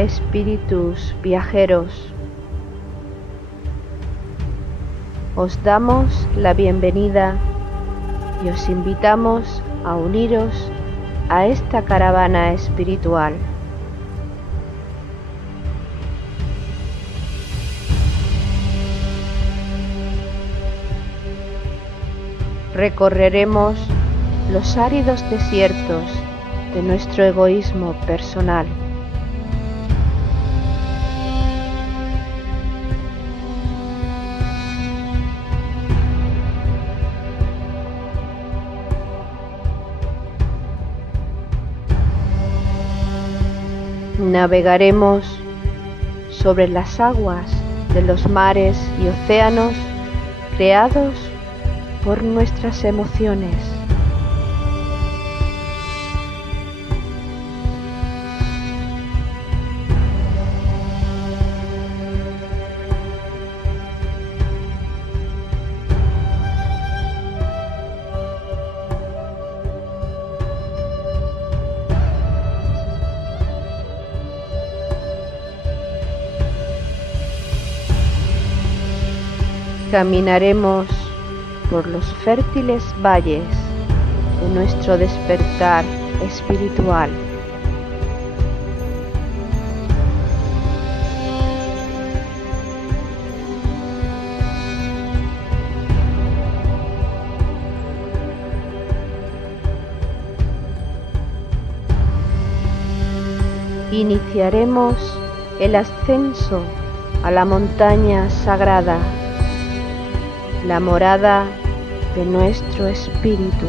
Espíritus viajeros, os damos la bienvenida y os invitamos a uniros a esta caravana espiritual. Recorreremos los áridos desiertos de nuestro egoísmo personal. Navegaremos sobre las aguas de los mares y océanos creados por nuestras emociones. Caminaremos por los fértiles valles de nuestro despertar espiritual. Iniciaremos el ascenso a la montaña sagrada, la morada de nuestro espíritu.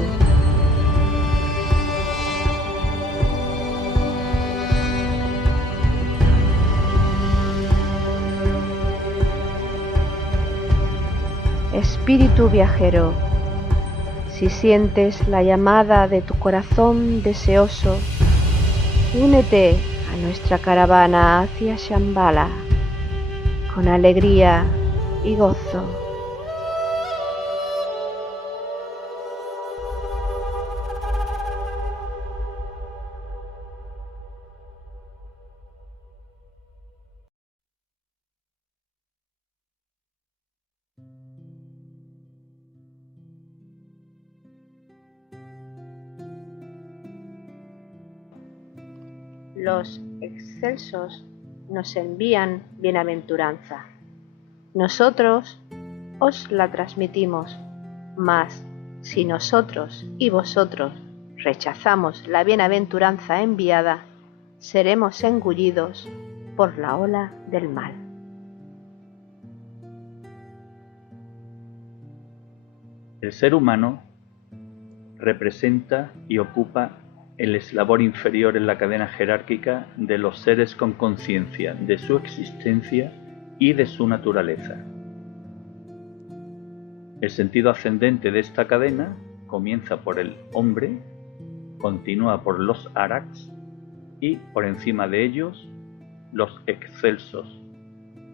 Espíritu viajero, si sientes la llamada de tu corazón deseoso, únete a nuestra caravana hacia Shambhala con alegría y gozo. Los excelsos nos envían bienaventuranza. Nosotros os la transmitimos, mas si nosotros y vosotros rechazamos la bienaventuranza enviada, seremos engullidos por la ola del mal. El ser humano representa y ocupa el eslabón inferior en la cadena jerárquica de los seres con conciencia de su existencia y de su naturaleza. El sentido ascendente de esta cadena comienza por el hombre, continúa por los arhats y por encima de ellos los excelsos,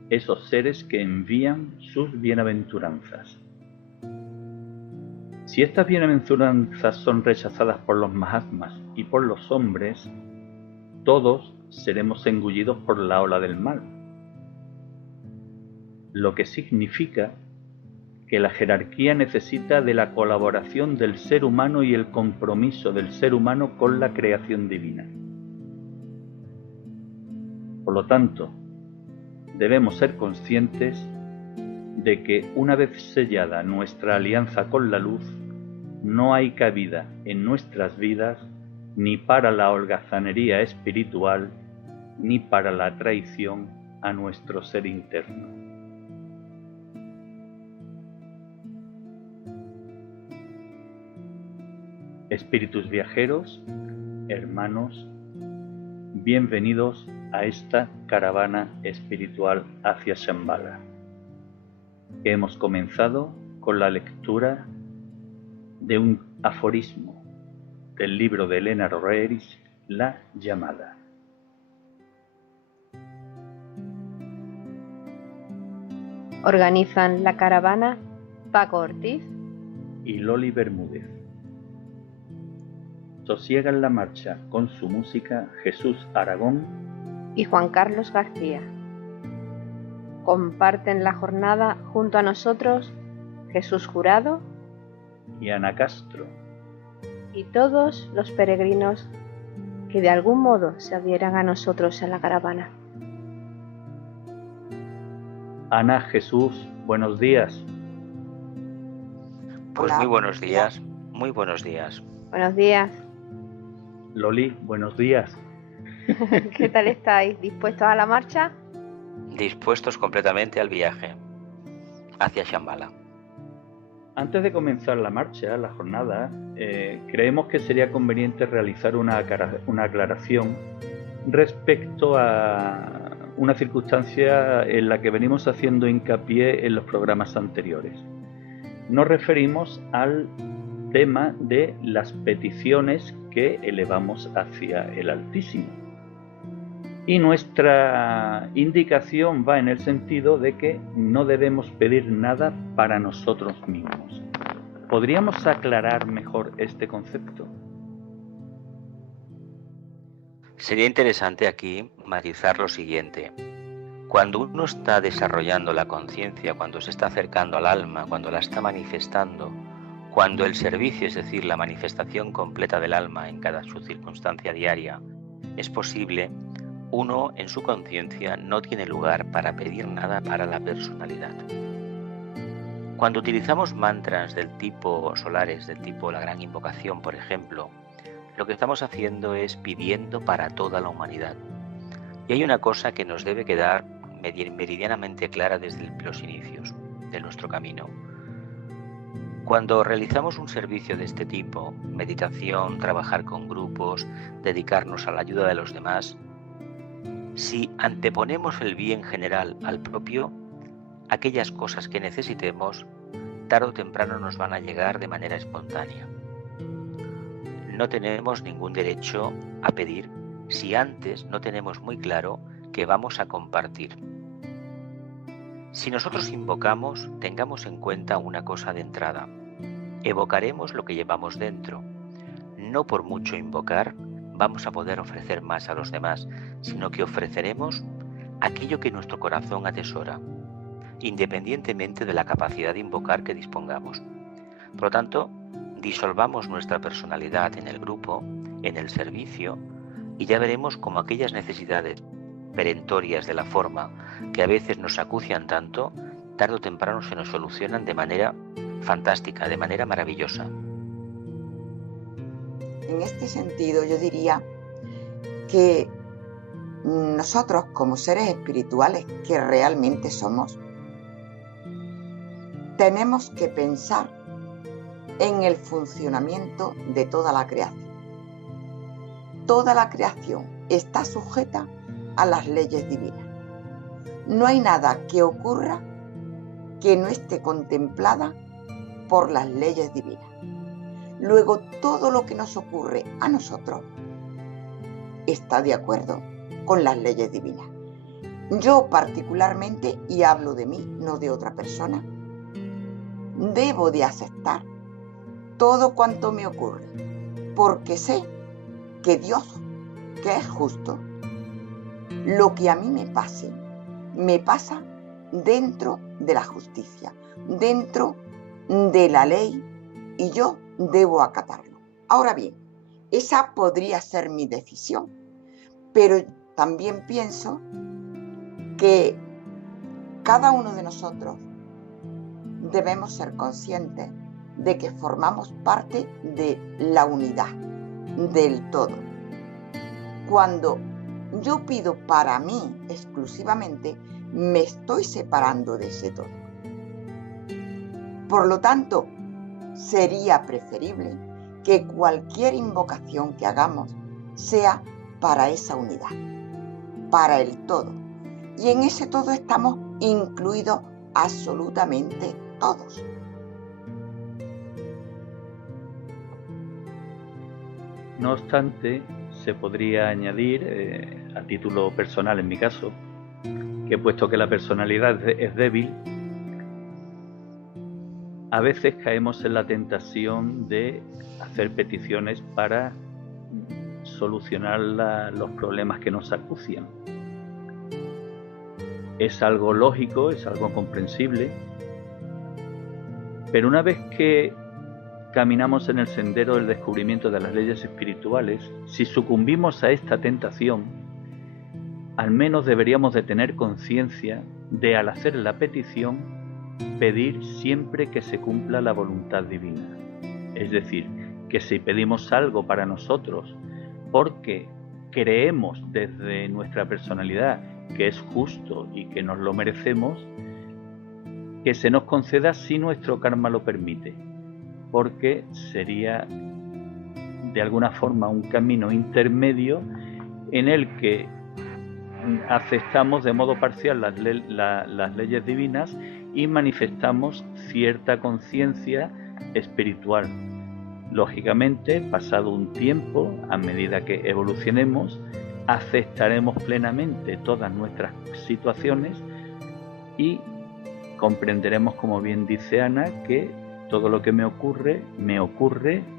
esos seres que envían sus bienaventuranzas. Si estas bienaventuranzas son rechazadas por los Mahatmas y por los hombres, todos seremos engullidos por la ola del mal, lo que significa que la jerarquía necesita de la colaboración del ser humano y el compromiso del ser humano con la creación divina. Por lo tanto, debemos ser conscientes de que una vez sellada nuestra alianza con la luz, no hay cabida en nuestras vidas ni para la holgazanería espiritual ni para la traición a nuestro ser interno. Espíritus viajeros, hermanos, bienvenidos a esta caravana espiritual hacia Shambhala, que hemos comenzado con la lectura de un aforismo del libro de Elena Roeris, La llamada. Organizan la caravana Paco Ortiz y Loli Bermúdez. Sosiegan la marcha con su música Jesús Aragón y Juan Carlos García. Comparten la jornada junto a nosotros Jesús Jurado y Ana Castro y todos los peregrinos que de algún modo se adhieran a nosotros en la caravana. Ana, Jesús, buenos días. Pues muy buenos días, muy buenos días. Buenos días. Loli, buenos días. ¿Qué tal estáis? ¿Dispuestos a la marcha? Dispuestos completamente al viaje hacia Shambhala. Antes de comenzar la marcha, la jornada, creemos que sería conveniente realizar una aclaración respecto a una circunstancia en la que venimos haciendo hincapié en los programas anteriores. Nos referimos al tema de las peticiones que elevamos hacia el Altísimo. Y nuestra indicación va en el sentido de que no debemos pedir nada para nosotros mismos. ¿Podríamos aclarar mejor este concepto? Sería interesante aquí matizar lo siguiente. Cuando uno está desarrollando la conciencia, cuando se está acercando al alma, cuando la está manifestando, cuando el servicio, es decir, la manifestación completa del alma en cada su circunstancia diaria, es posible, uno en su conciencia no tiene lugar para pedir nada para la personalidad. Cuando utilizamos mantras del tipo solares, del tipo la gran invocación, por ejemplo, lo que estamos haciendo es pidiendo para toda la humanidad. Y hay una cosa que nos debe quedar meridianamente clara desde los inicios de nuestro camino. Cuando realizamos un servicio de este tipo, meditación, trabajar con grupos, dedicarnos a la ayuda de los demás, si anteponemos el bien general al propio, aquellas cosas que necesitemos, tarde o temprano nos van a llegar de manera espontánea. No tenemos ningún derecho a pedir si antes no tenemos muy claro que vamos a compartir. Si nosotros invocamos, tengamos en cuenta una cosa de entrada. Evocaremos lo que llevamos dentro. No por mucho invocar vamos a poder ofrecer más a los demás, sino que ofreceremos aquello que nuestro corazón atesora, independientemente de la capacidad de invocar que dispongamos. Por lo tanto, disolvamos nuestra personalidad en el grupo, en el servicio, y ya veremos cómo aquellas necesidades perentorias de la forma que a veces nos acucian tanto, tarde o temprano se nos solucionan de manera fantástica, de manera maravillosa. En este sentido, yo diría que nosotros, como seres espirituales que realmente somos, tenemos que pensar en el funcionamiento de toda la creación. Toda la creación está sujeta a las leyes divinas. No hay nada que ocurra que no esté contemplada por las leyes divinas. Luego, todo lo que nos ocurre a nosotros está de acuerdo con las leyes divinas. Yo particularmente, y hablo de mí, no de otra persona, debo de aceptar todo cuanto me ocurre, porque sé que Dios, que es justo, lo que a mí me pasa dentro de la justicia, dentro de la ley, y yo debo acatarlo. Ahora bien, esa podría ser mi decisión, pero también pienso que cada uno de nosotros debemos ser conscientes de que formamos parte de la unidad, del todo. Cuando yo pido para mí exclusivamente, me estoy separando de ese todo. Por lo tanto, sería preferible que cualquier invocación que hagamos sea para esa unidad, para el todo. Y en ese todo estamos incluidos absolutamente todos. No obstante, se podría añadir, a título personal en mi caso, que puesto que la personalidad es débil, a veces caemos en la tentación de hacer peticiones para solucionar los problemas que nos acucian. es algo lógico, es algo comprensible, pero una vez que caminamos en el sendero del descubrimiento de las leyes espirituales, si sucumbimos a esta tentación, al menos deberíamos de tener conciencia de, al hacer la petición, pedir siempre que se cumpla la voluntad divina. Es decir, que si pedimos algo para nosotros porque creemos desde nuestra personalidad que es justo y que nos lo merecemos, que se nos conceda si nuestro karma lo permite, porque sería de alguna forma un camino intermedio en el que aceptamos de modo parcial las leyes divinas y manifestamos cierta conciencia espiritual. Lógicamente, pasado un tiempo, a medida que evolucionemos, aceptaremos plenamente todas nuestras situaciones y comprenderemos, como bien dice Ana, que todo lo que me ocurre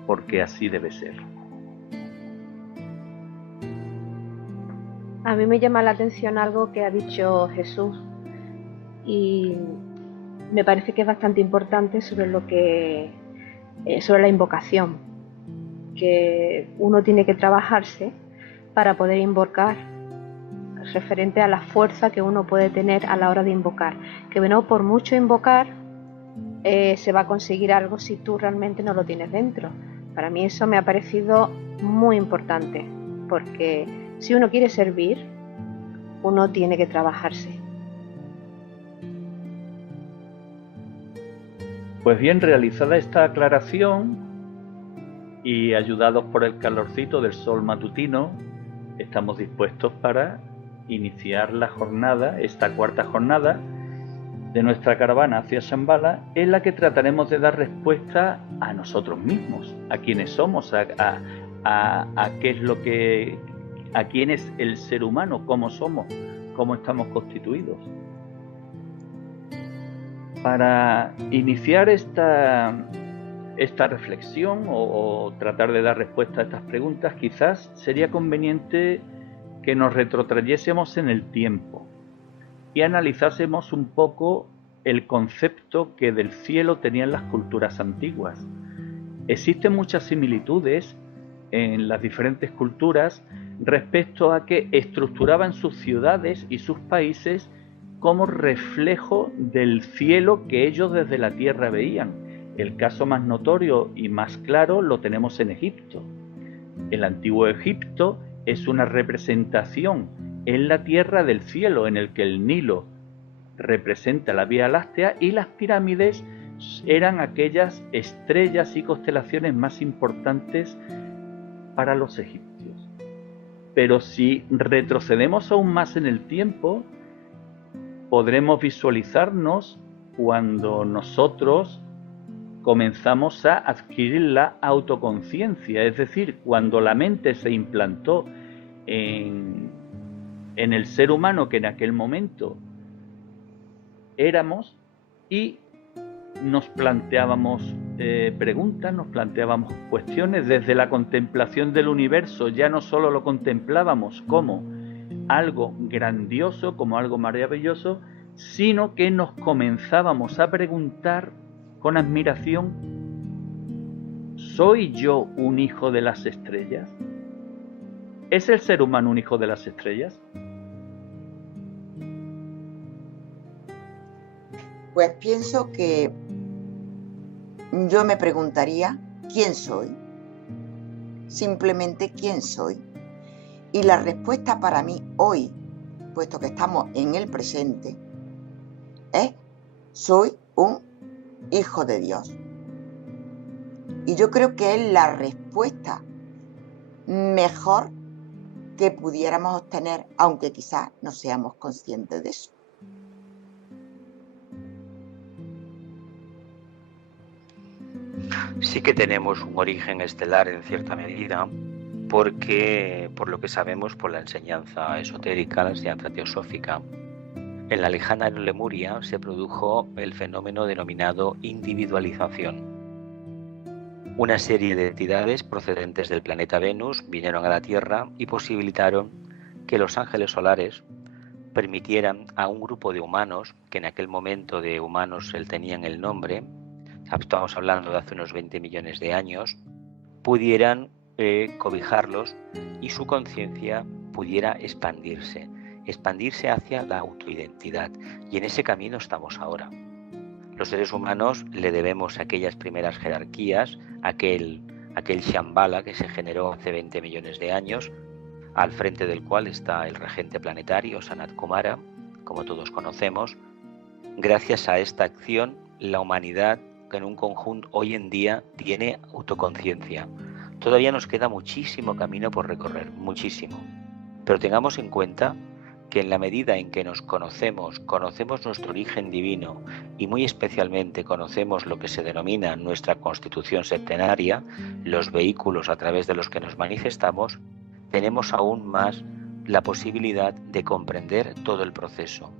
porque así debe ser. A mí me llama la atención algo que ha dicho Jesús y me parece que es bastante importante sobre la invocación, que uno tiene que trabajarse para poder invocar, referente a la fuerza que uno puede tener a la hora de invocar, que bueno, por mucho invocar se va a conseguir algo si tú realmente no lo tienes dentro. Para mí eso me ha parecido muy importante, porque si uno quiere servir, uno tiene que trabajarse. Pues bien, realizada esta aclaración y ayudados por el calorcito del sol matutino, estamos dispuestos para iniciar la jornada, esta cuarta jornada de nuestra caravana hacia Shambhala, en la que trataremos de dar respuesta a nosotros mismos, a quiénes somos, a qué es lo que, a quién es el ser humano, cómo somos, cómo estamos constituidos. Para iniciar esta reflexión o tratar de dar respuesta a estas preguntas, quizás sería conveniente que nos retrotrayésemos en el tiempo y analizásemos un poco el concepto que del cielo tenían las culturas antiguas. Existen muchas similitudes en las diferentes culturas respecto a que estructuraban sus ciudades y sus países como reflejo del cielo que ellos desde la tierra veían. El caso más notorio y más claro lo tenemos en Egipto. El antiguo Egipto es una representación en la tierra del cielo, en el que el Nilo representa la Vía Láctea y las pirámides eran aquellas estrellas y constelaciones más importantes para los egipcios. Pero si retrocedemos aún más en el tiempo, podremos visualizarnos cuando nosotros comenzamos a adquirir la autoconciencia, es decir, cuando la mente se implantó en el ser humano que en aquel momento éramos y nos planteábamos preguntas, nos planteábamos cuestiones. Desde la contemplación del universo ya no solo lo contemplábamos como algo grandioso, como algo maravilloso, sino que nos comenzábamos a preguntar con admiración: ¿soy yo un hijo de las estrellas? ¿Es el ser humano un hijo de las estrellas? Pues pienso que yo me preguntaría ¿quién soy? Simplemente ¿quién soy? Y la respuesta para mí hoy, puesto que estamos en el presente, es: soy un hijo de Dios. Y yo creo que es la respuesta mejor que pudiéramos obtener, aunque quizás no seamos conscientes de eso. Sí que tenemos un origen estelar en cierta medida, porque, por lo que sabemos por la enseñanza esotérica, la enseñanza teosófica, en la lejana Lemuria se produjo el fenómeno denominado individualización. Una serie de entidades procedentes del planeta Venus vinieron a la Tierra y posibilitaron que los ángeles solares permitieran a un grupo de humanos, que en aquel momento de humanos tenían el nombre, estamos hablando de hace unos 20 millones de años, pudieran cobijarlos y su conciencia pudiera expandirse hacia la autoidentidad. Y en ese camino estamos ahora. Los seres humanos le debemos a aquellas primeras jerarquías, aquel Shambhala que se generó hace 20 millones de años, al frente del cual está el regente planetario, Sanat Kumara, como todos conocemos. Gracias a esta acción, la humanidad en un conjunto hoy en día tiene autoconciencia. Todavía nos queda muchísimo camino por recorrer, muchísimo. Pero tengamos en cuenta que en la medida en que nos conocemos nuestro origen divino y muy especialmente conocemos lo que se denomina nuestra constitución septenaria, los vehículos a través de los que nos manifestamos, tenemos aún más la posibilidad de comprender todo el proceso.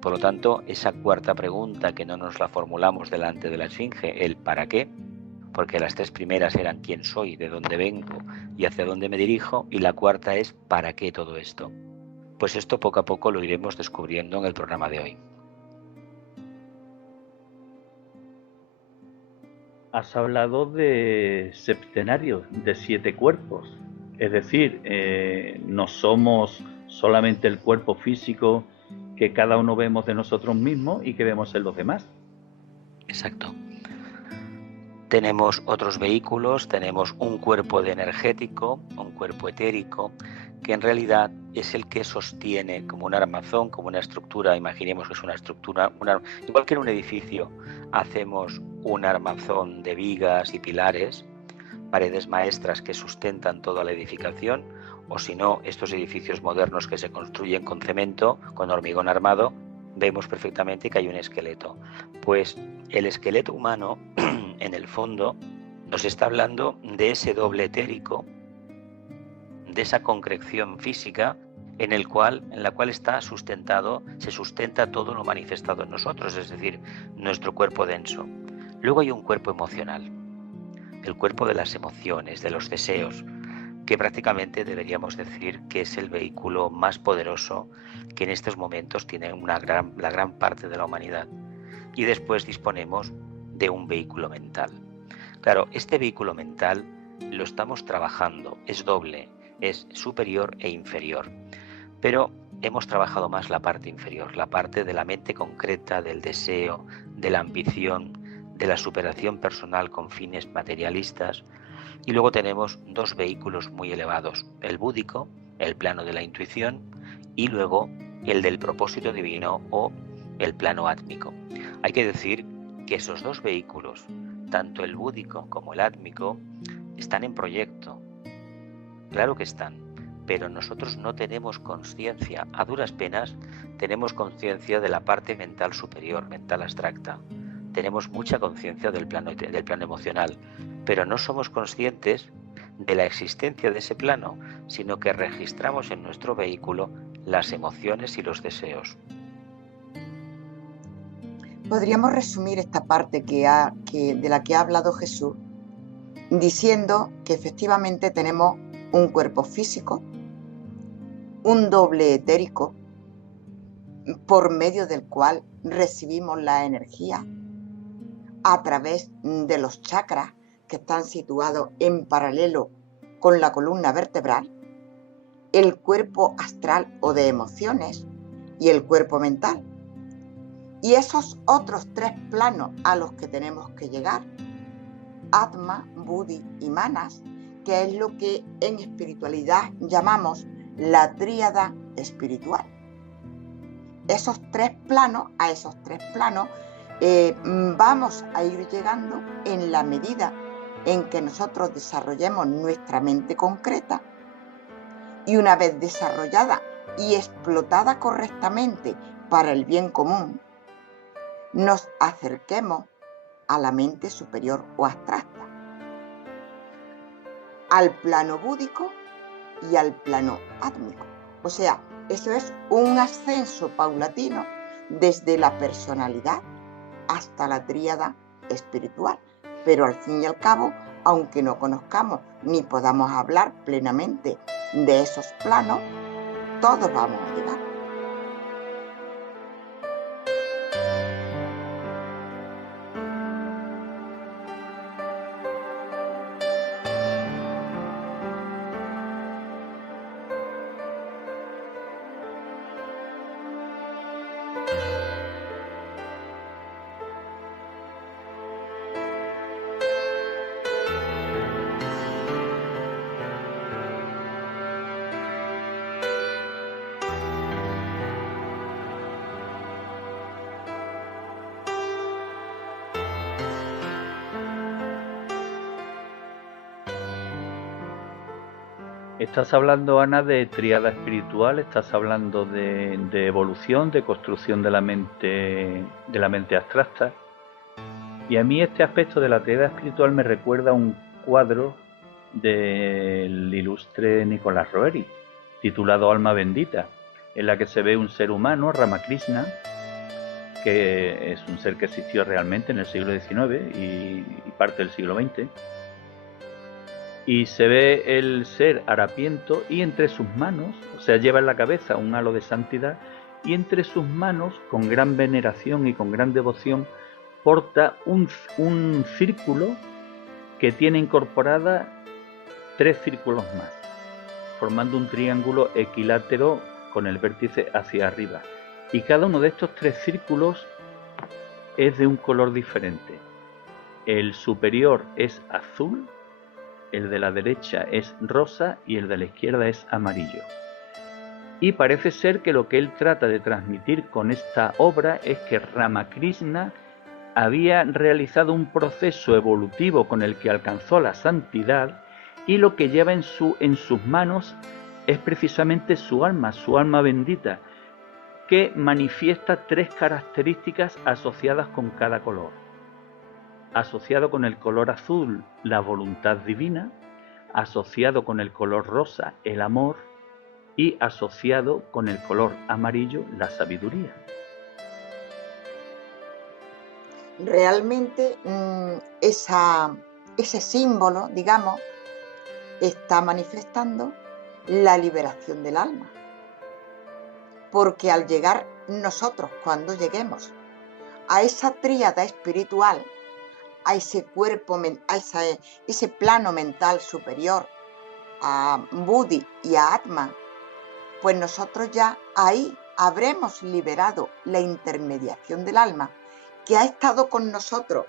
Por lo tanto, esa cuarta pregunta que no nos la formulamos delante de la Esfinge, el ¿para qué? Porque las tres primeras eran quién soy, de dónde vengo y hacia dónde me dirijo, y la cuarta es ¿para qué todo esto? Pues esto poco a poco lo iremos descubriendo en el programa de hoy. Has hablado de septenario, de 7 cuerpos. Es decir, no somos solamente el cuerpo físico que cada uno vemos de nosotros mismos y que vemos en los demás. Exacto. Tenemos otros vehículos, tenemos un cuerpo energético, un cuerpo etérico, que en realidad es el que sostiene como un armazón, como una estructura. Imaginemos que es una estructura, igual que en un edificio hacemos un armazón de vigas y pilares, paredes maestras que sustentan toda la edificación, o si no, estos edificios modernos que se construyen con cemento, con hormigón armado, vemos perfectamente que hay un esqueleto. Pues el esqueleto humano, en el fondo, nos está hablando de ese doble etérico, de esa concreción física en la cual se sustenta todo lo manifestado en nosotros, es decir, nuestro cuerpo denso. Luego hay un cuerpo emocional, el cuerpo de las emociones, de los deseos, que prácticamente deberíamos decir que es el vehículo más poderoso que en estos momentos tiene la gran parte de la humanidad. Y después disponemos de un vehículo mental. Claro, este vehículo mental lo estamos trabajando, es doble, es superior e inferior. Pero hemos trabajado más la parte inferior, la parte de la mente concreta, del deseo, de la ambición, de la superación personal con fines materialistas. Y luego tenemos dos vehículos muy elevados, el búdico, el plano de la intuición, y luego el del propósito divino o el plano átmico. Hay que decir que esos dos vehículos, tanto el búdico como el átmico, están en proyecto. Claro que están, pero nosotros no tenemos conciencia, a duras penas tenemos conciencia de la parte mental superior, mental abstracta. Tenemos mucha conciencia del plano emocional, pero no somos conscientes de la existencia de ese plano, sino que registramos en nuestro vehículo las emociones y los deseos. Podríamos resumir esta parte de la que ha hablado Jesús diciendo que efectivamente tenemos un cuerpo físico, un doble etérico, por medio del cual recibimos la energía a través de los chakras que están situados en paralelo con la columna vertebral, el cuerpo astral o de emociones y el cuerpo mental. Y esos otros tres planos a los que tenemos que llegar, Atma, Buddhi y Manas, que es lo que en espiritualidad llamamos la tríada espiritual. A esos tres planos vamos a ir llegando en la medida en que nosotros desarrollemos nuestra mente concreta, y una vez desarrollada y explotada correctamente para el bien común, nos acerquemos a la mente superior o abstracta, al plano búdico y al plano átmico. O sea, eso es un ascenso paulatino desde la personalidad hasta la tríada espiritual. Pero al fin y al cabo, aunque no conozcamos ni podamos hablar plenamente de esos planos, todos vamos a llegar. Estás hablando, Ana, de tríada espiritual, estás hablando de evolución, de construcción de la mente abstracta. Y a mí este aspecto de la tríada espiritual me recuerda a un cuadro del ilustre Nicolás Roeri, titulado Alma Bendita, en la que se ve un ser humano, Ramakrishna, que es un ser que existió realmente en el siglo XIX y parte del siglo XX. Y se ve el ser harapiento y entre sus manos, o sea, lleva en la cabeza un halo de santidad y entre sus manos, con gran veneración y con gran devoción, porta un círculo que tiene incorporada 3 círculos más, formando un triángulo equilátero con el vértice hacia arriba. Y cada uno de estos 3 círculos es de un color diferente. El superior es azul, el de la derecha es rosa y el de la izquierda es amarillo. Y parece ser que lo que él trata de transmitir con esta obra es que Ramakrishna había realizado un proceso evolutivo con el que alcanzó la santidad y lo que lleva en sus manos es precisamente su alma bendita, que manifiesta 3 características asociadas con cada color. Asociado con el color azul, la voluntad divina, asociado con el color rosa, el amor, y asociado con el color amarillo, la sabiduría. Realmente ese símbolo, digamos, está manifestando la liberación del alma. Porque al llegar nosotros, cuando lleguemos a esa tríada espiritual, a ese cuerpo, a ese plano mental superior, a Buddhi y a Atman, pues nosotros ya ahí habremos liberado la intermediación del alma que ha estado con nosotros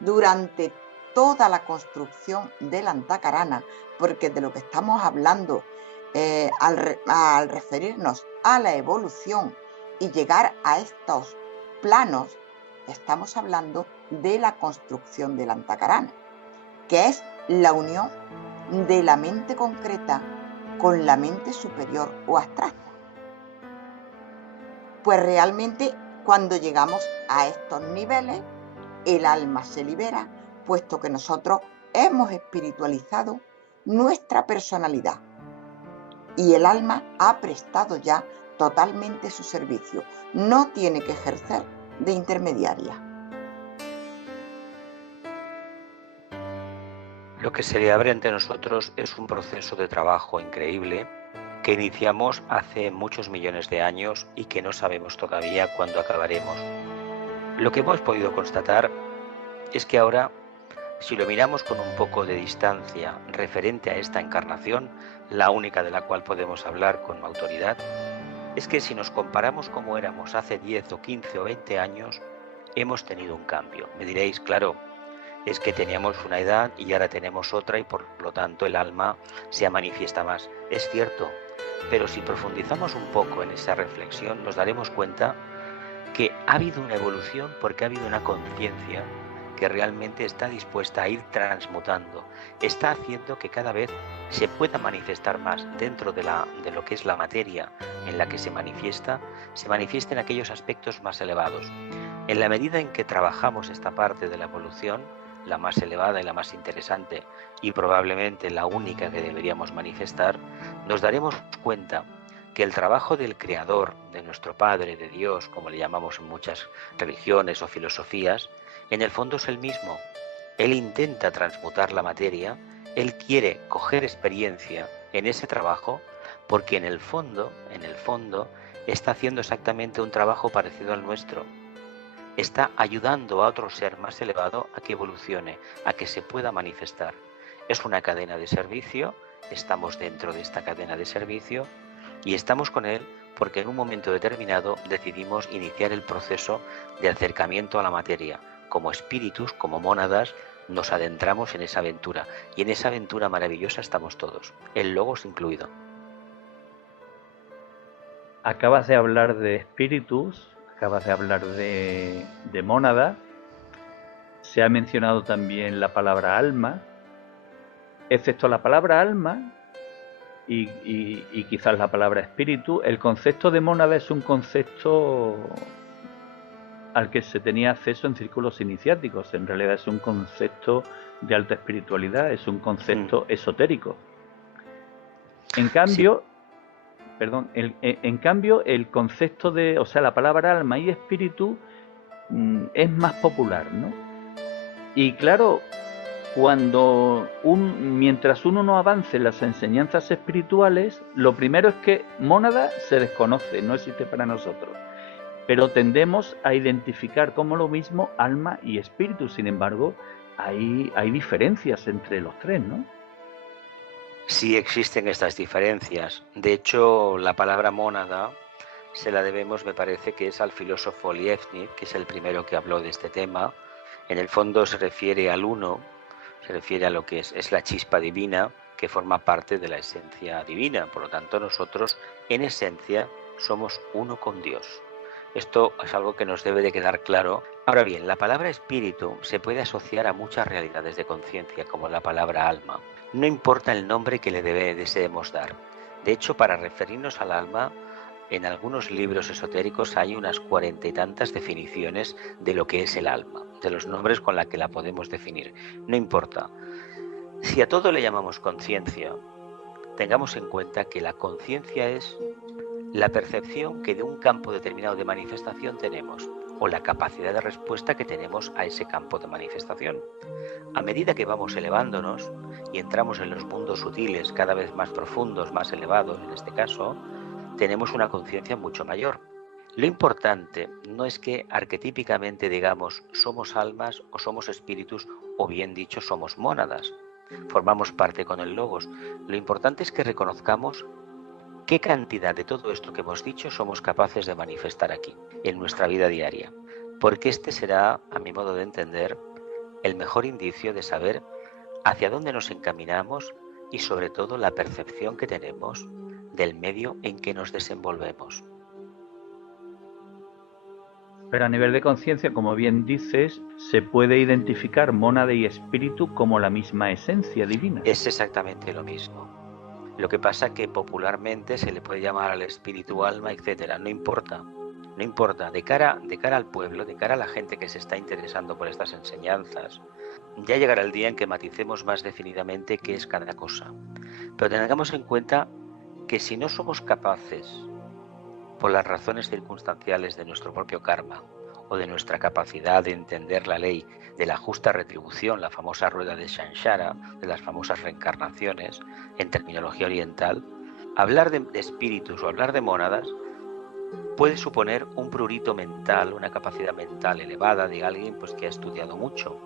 durante toda la construcción del Antakarana, porque de lo que estamos hablando al referirnos a la evolución y llegar a estos planos, estamos hablando de la construcción del Antakarana, que es la unión de la mente concreta con la mente superior o abstracta. Pues realmente cuando llegamos a estos niveles, el alma se libera, puesto que nosotros hemos espiritualizado nuestra personalidad y el alma ha prestado ya totalmente su servicio, no tiene que ejercer de intermediaria. Lo que se le abre ante nosotros es un proceso de trabajo increíble que iniciamos hace muchos millones de años y que no sabemos todavía cuándo acabaremos. Lo que hemos podido constatar es que ahora, si lo miramos con un poco de distancia referente a esta encarnación, la única de la cual podemos hablar con autoridad, es que si nos comparamos como éramos hace 10 o 15 o 20 años, hemos tenido un cambio. Me diréis, claro, es que teníamos una edad y ahora tenemos otra y por lo tanto el alma se manifiesta más. Es cierto, pero si profundizamos un poco en esa reflexión nos daremos cuenta que ha habido una evolución porque ha habido una conciencia que realmente está dispuesta a ir transmutando, está haciendo que cada vez se pueda manifestar más dentro de lo que es la materia en la que se manifiesten aquellos aspectos más elevados. En la medida en que trabajamos esta parte de la evolución, la más elevada y la más interesante y probablemente la única que deberíamos manifestar, nos daremos cuenta que el trabajo del Creador, de nuestro Padre, de Dios, como le llamamos en muchas religiones o filosofías, en el fondo es el mismo. Él intenta transmutar la materia, Él quiere coger experiencia en ese trabajo, porque en el fondo, está haciendo exactamente un trabajo parecido al nuestro. Está ayudando a otro ser más elevado a que evolucione, a que se pueda manifestar. Es una cadena de servicio, estamos dentro de esta cadena de servicio y estamos con Él porque en un momento determinado decidimos iniciar el proceso de acercamiento a la materia. Como espíritus, como mónadas, nos adentramos en esa aventura y en esa aventura maravillosa estamos todos, el Logos incluido. Acabas de hablar de espíritus, acabas de hablar de mónada, se ha mencionado también la palabra alma, excepto la palabra alma, y quizás la palabra espíritu. El concepto de mónada es un concepto al que se tenía acceso en círculos iniciáticos. En realidad es un concepto de alta espiritualidad, es un concepto esotérico. En cambio, en cambio el concepto de, o sea, la palabra alma y espíritu es más popular, ¿no? Y claro, mientras uno no avance en las enseñanzas espirituales, lo primero es que mónada se desconoce, no existe para nosotros. Pero tendemos a identificar como lo mismo alma y espíritu. Sin embargo, hay diferencias entre los tres, ¿no? Sí existen estas diferencias. De hecho, la palabra mónada se la debemos, me parece que es al filósofo Liebknecht, que es el primero que habló de este tema. En el fondo se refiere al uno, se refiere a lo que es la chispa divina, que forma parte de la esencia divina. Por lo tanto, nosotros, en esencia, somos uno con Dios. Esto es algo que nos debe de quedar claro. Ahora bien, la palabra espíritu se puede asociar a muchas realidades de conciencia, como la palabra alma. No importa el nombre que le deseemos dar. De hecho, para referirnos al alma, en algunos libros esotéricos hay unas 40 y tantas definiciones de lo que es el alma, de los nombres con los que la podemos definir. No importa. Si a todo le llamamos conciencia, tengamos en cuenta que la conciencia es la percepción que de un campo determinado de manifestación tenemos, o la capacidad de respuesta que tenemos a ese campo de manifestación. A medida que vamos elevándonos y entramos en los mundos sutiles cada vez más profundos, más elevados en este caso, tenemos una conciencia mucho mayor. Lo importante no es que arquetípicamente digamos somos almas o somos espíritus, o bien dicho somos mónadas. Formamos parte con el logos. Lo importante es que reconozcamos qué cantidad de todo esto que hemos dicho somos capaces de manifestar aquí, en nuestra vida diaria. Porque este será, a mi modo de entender, el mejor indicio de saber hacia dónde nos encaminamos y sobre todo la percepción que tenemos del medio en que nos desenvolvemos. Pero a nivel de conciencia, como bien dices, se puede identificar mónada y espíritu como la misma esencia divina. Es exactamente lo mismo. Lo que pasa que popularmente se le puede llamar al espíritu alma, etcétera. No importa. No importa. De cara al pueblo, de cara a la gente que se está interesando por estas enseñanzas, ya llegará el día en que maticemos más definidamente qué es cada cosa. Pero tengamos en cuenta que si no somos capaces, por las razones circunstanciales de nuestro propio karma o de nuestra capacidad de entender la ley de la justa retribución, la famosa rueda de Shanshara, de las famosas reencarnaciones en terminología oriental, hablar de espíritus o hablar de mónadas puede suponer un prurito mental, una capacidad mental elevada de alguien pues, que ha estudiado mucho.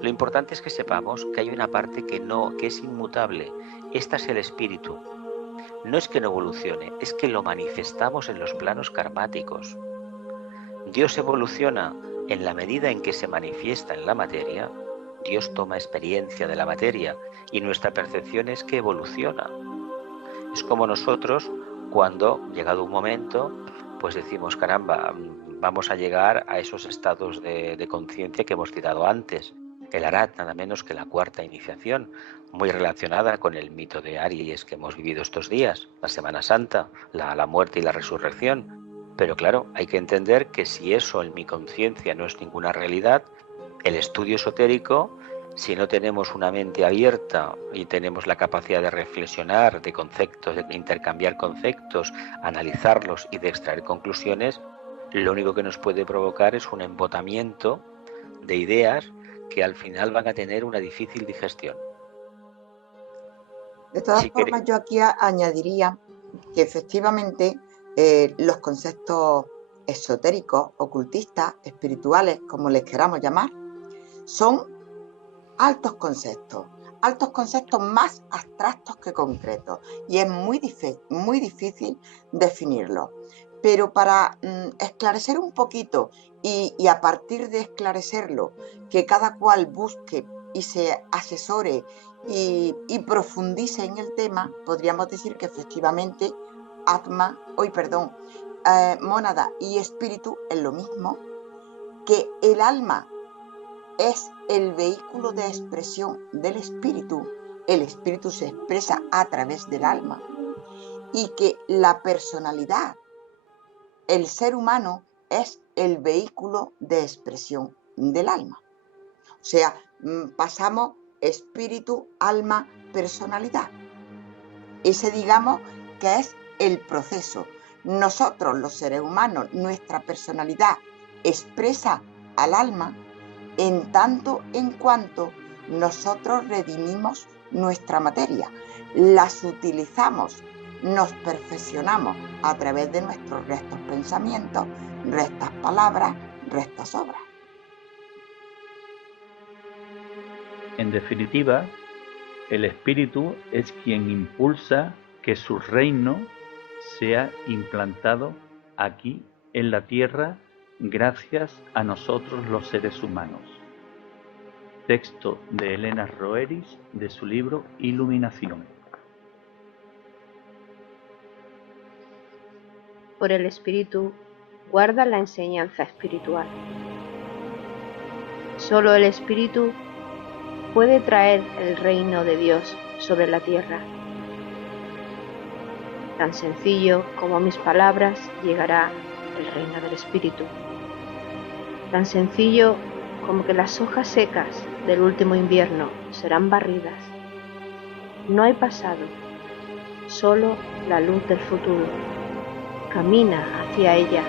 Lo importante es que sepamos que hay una parte que es inmutable. Esta es el espíritu. No es que no evolucione, es que lo manifestamos en los planos karmáticos. Dios evoluciona en la medida en que se manifiesta en la materia. Dios toma experiencia de la materia y nuestra percepción es que evoluciona. Es como nosotros cuando, llegado un momento, pues decimos, caramba, vamos a llegar a esos estados de conciencia que hemos citado antes. El Arat, nada menos que la cuarta iniciación, muy relacionada con el mito de Aries que hemos vivido estos días, la Semana Santa, la muerte y la resurrección. Pero claro, hay que entender que si eso en mi conciencia no es ninguna realidad, el estudio esotérico, si no tenemos una mente abierta y tenemos la capacidad de reflexionar de conceptos, de intercambiar conceptos, analizarlos y de extraer conclusiones, lo único que nos puede provocar es un embotamiento de ideas que al final van a tener una difícil digestión. De todas formas, yo aquí añadiría que efectivamente los conceptos esotéricos, ocultistas, espirituales, como les queramos llamar, son altos conceptos más abstractos que concretos, y es muy difícil definirlos. Pero para esclarecer un poquito y a partir de esclarecerlo, que cada cual busque y se asesore y profundice en el tema, podríamos decir que efectivamente mónada y espíritu es lo mismo, que el alma es el vehículo de expresión del espíritu el espíritu se expresa a través del alma y que la personalidad, el ser humano, es el vehículo de expresión del alma. O sea, pasamos espíritu, alma, personalidad. Ese, digamos, que es el proceso. Nosotros, los seres humanos, nuestra personalidad expresa al alma en tanto en cuanto nosotros redimimos nuestra materia, la sutilizamos, nos perfeccionamos a través de nuestros rectos pensamientos, rectas palabras, rectas obras. En definitiva, el espíritu es quien impulsa que su reino sea implantado aquí en la tierra gracias a nosotros los seres humanos. Texto de Elena Roeris de su libro Iluminación. Por el espíritu guarda la enseñanza espiritual. Solo el espíritu puede traer el reino de Dios sobre la tierra. Tan sencillo como mis palabras llegará el reino del espíritu. Tan sencillo como que las hojas secas del último invierno serán barridas. No hay pasado, solo la luz del futuro. Camina hacia ella.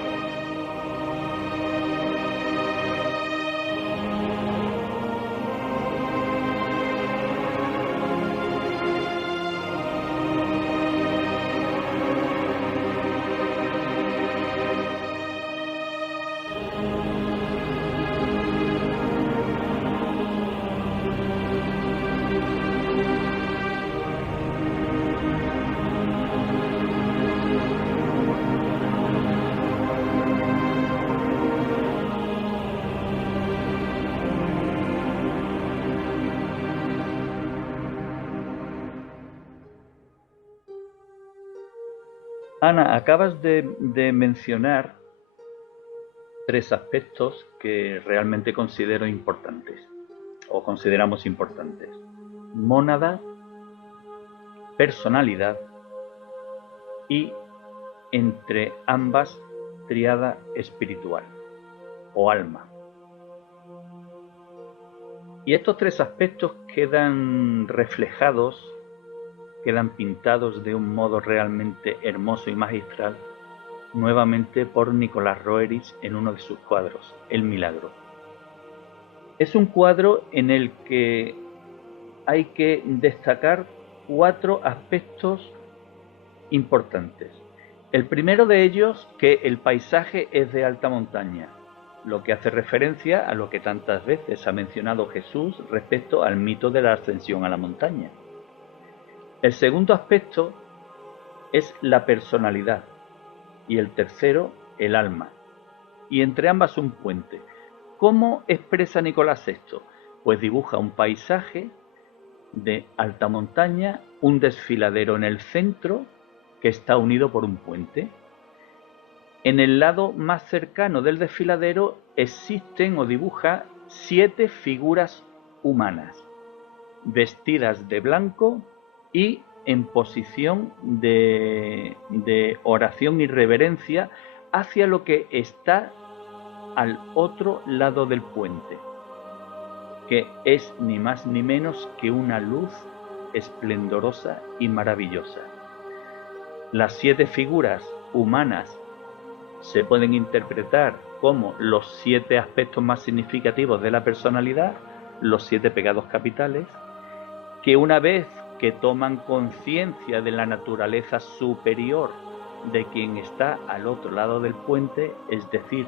Ana, acabas de mencionar 3 aspectos que realmente considero importantes, o consideramos importantes. Mónada, personalidad y, entre ambas, tríada espiritual o alma. Y estos 3 aspectos quedan reflejados, quedan pintados de un modo realmente hermoso y magistral, nuevamente por Nicolás Roeris en uno de sus cuadros, El Milagro. Es un cuadro en el que hay que destacar 4 aspectos importantes. El primero de ellos, que el paisaje es de alta montaña, lo que hace referencia a lo que tantas veces ha mencionado Jesús respecto al mito de la ascensión a la montaña. El segundo aspecto es la personalidad y el tercero el alma, y entre ambas un puente. ¿Cómo expresa Nicolás esto? Pues dibuja un paisaje de alta montaña, un desfiladero en el centro que está unido por un puente. En el lado más cercano del desfiladero existen o dibuja 7 figuras humanas, vestidas de blanco y en posición de oración y reverencia hacia lo que está al otro lado del puente, que es ni más ni menos que una luz esplendorosa y maravillosa. Las 7 figuras humanas se pueden interpretar como los 7 aspectos más significativos de la personalidad, los 7 pecados capitales, que una vez que toman conciencia de la naturaleza superior de quien está al otro lado del puente, es decir,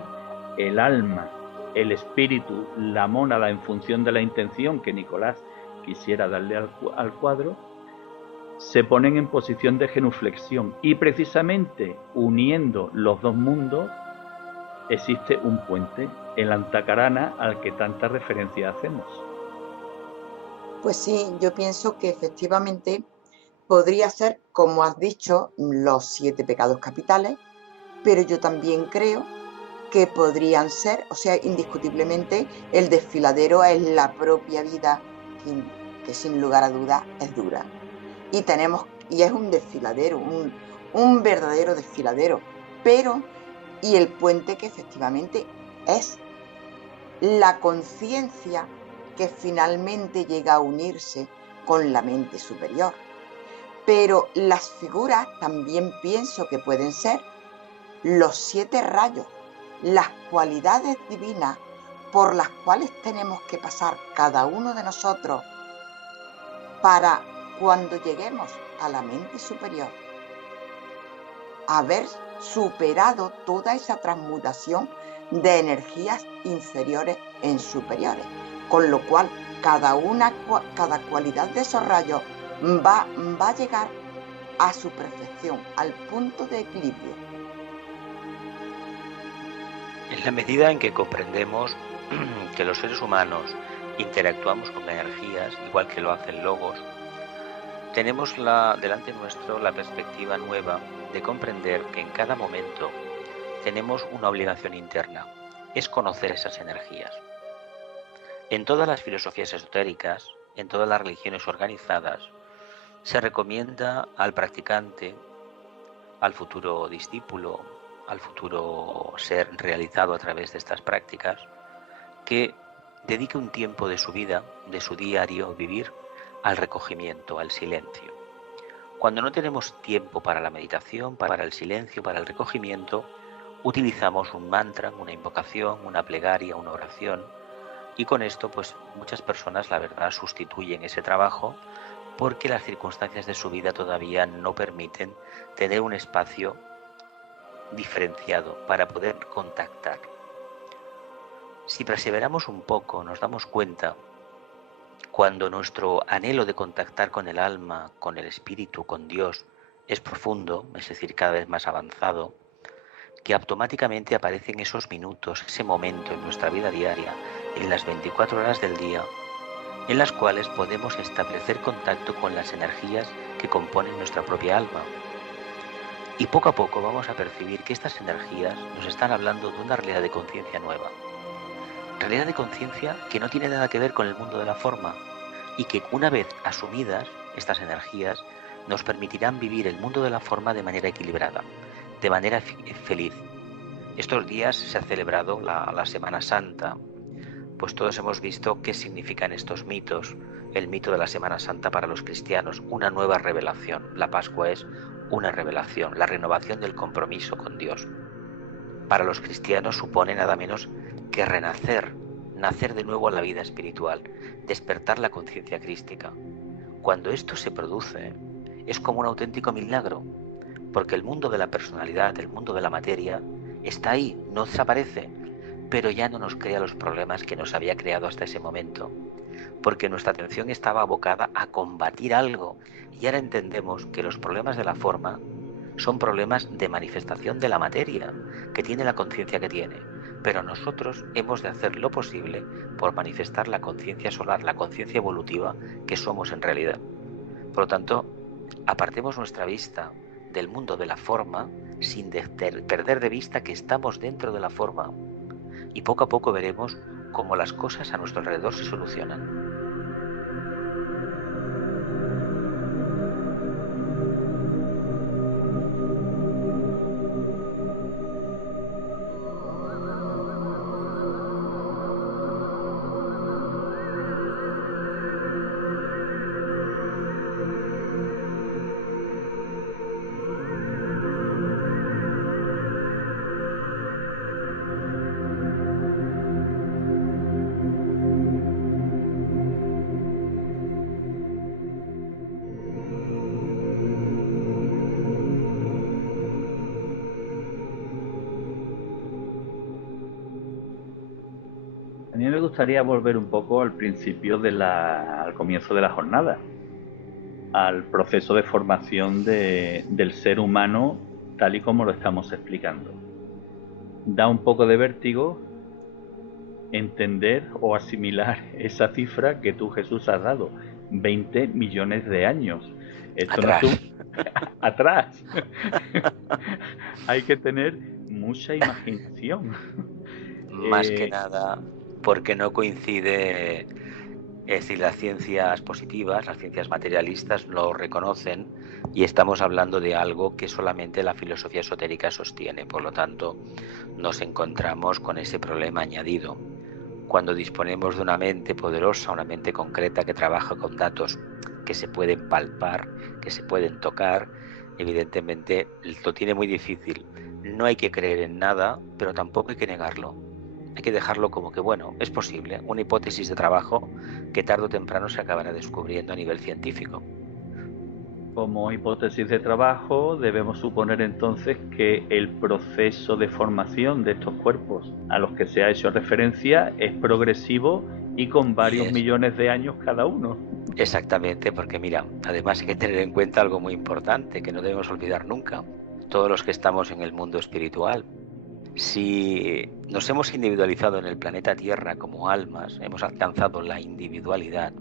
el alma, el espíritu, la mónada, en función de la intención que Nicolás quisiera darle al cuadro, se ponen en posición de genuflexión, y precisamente uniendo los 2 mundos existe un puente, el Antacarana, al que tanta referencia hacemos. Pues sí, yo pienso que efectivamente podría ser, como has dicho, los 7 pecados capitales, pero yo también creo que podrían ser, o sea, indiscutiblemente el desfiladero es la propia vida que sin lugar a dudas es dura. Y es un desfiladero, un verdadero desfiladero, y el puente que efectivamente es la conciencia que finalmente llega a unirse con la mente superior. Pero las figuras también pienso que pueden ser los 7 rayos, las cualidades divinas por las cuales tenemos que pasar cada uno de nosotros para cuando lleguemos a la mente superior, haber superado toda esa transmutación de energías inferiores en superiores, con lo cual cada cualidad de esos rayos va a llegar a su perfección, al punto de equilibrio. En la medida en que comprendemos que los seres humanos interactuamos con energías, igual que lo hacen logos, tenemos delante nuestro la perspectiva nueva de comprender que en cada momento tenemos una obligación interna, es conocer esas energías. En todas las filosofías esotéricas, en todas las religiones organizadas, se recomienda al practicante, al futuro discípulo, al futuro ser realizado a través de estas prácticas, que dedique un tiempo de su vida, de su diario vivir, al recogimiento, al silencio. Cuando no tenemos tiempo para la meditación, para el silencio, para el recogimiento, utilizamos un mantra, una invocación, una plegaria, una oración, y con esto pues muchas personas la verdad sustituyen ese trabajo porque las circunstancias de su vida todavía no permiten tener un espacio diferenciado para poder contactar. Si perseveramos un poco, nos damos cuenta, cuando nuestro anhelo de contactar con el alma, con el espíritu, con Dios, es profundo, es decir, cada vez más avanzado, que automáticamente aparecen esos minutos, ese momento en nuestra vida diaria, en las 24 horas del día, en las cuales podemos establecer contacto con las energías que componen nuestra propia alma. Y poco a poco vamos a percibir que estas energías nos están hablando de una realidad de conciencia nueva. Realidad de conciencia que no tiene nada que ver con el mundo de la forma y que una vez asumidas estas energías nos permitirán vivir el mundo de la forma de manera equilibrada, de manera feliz. Estos días se ha celebrado la Semana Santa, pues todos hemos visto qué significan estos mitos. El mito de la Semana Santa para los cristianos, una nueva revelación. La Pascua es una revelación, la renovación del compromiso con Dios. Para los cristianos supone nada menos que renacer, nacer de nuevo a la vida espiritual, despertar la conciencia crística. Cuando esto se produce, es como un auténtico milagro, porque el mundo de la personalidad, el mundo de la materia, está ahí, no desaparece, pero ya no nos crea los problemas que nos había creado hasta ese momento, porque nuestra atención estaba abocada a combatir algo, y ahora entendemos que los problemas de la forma son problemas de manifestación de la materia, que tiene la conciencia que tiene, pero nosotros hemos de hacer lo posible por manifestar la conciencia solar, la conciencia evolutiva que somos en realidad. Por lo tanto, apartemos nuestra vista del mundo de la forma sin perder de vista que estamos dentro de la forma, y poco a poco veremos cómo las cosas a nuestro alrededor se solucionan. A mí me gustaría volver un poco al principio al comienzo de la jornada, al proceso de formación del ser humano tal y como lo estamos explicando. Da un poco de vértigo entender o asimilar esa cifra que tú, Jesús, has dado, 20 millones de años. Esto atrás. No es atrás. Hay que tener mucha imaginación. Más que nada porque no coincide Es decir, las ciencias positivas, las ciencias materialistas lo reconocen y estamos hablando de algo que solamente la filosofía esotérica sostiene. Por lo tanto, nos encontramos con ese problema añadido. Cuando disponemos de una mente poderosa, una mente concreta que trabaja con datos que se pueden palpar, que se pueden tocar, evidentemente lo tiene muy difícil. No hay que creer en nada, pero tampoco hay que negarlo. Hay que dejarlo como que, bueno, es posible, una hipótesis de trabajo que tarde o temprano se acabará descubriendo a nivel científico. Como hipótesis de trabajo, debemos suponer entonces que el proceso de formación de estos cuerpos a los que se ha hecho referencia es progresivo y con varios millones de años cada uno. Exactamente, porque mira, además hay que tener en cuenta algo muy importante que no debemos olvidar nunca, todos los que estamos en el mundo espiritual. Si nos hemos individualizado en el planeta Tierra como almas, hemos alcanzado la individualidad.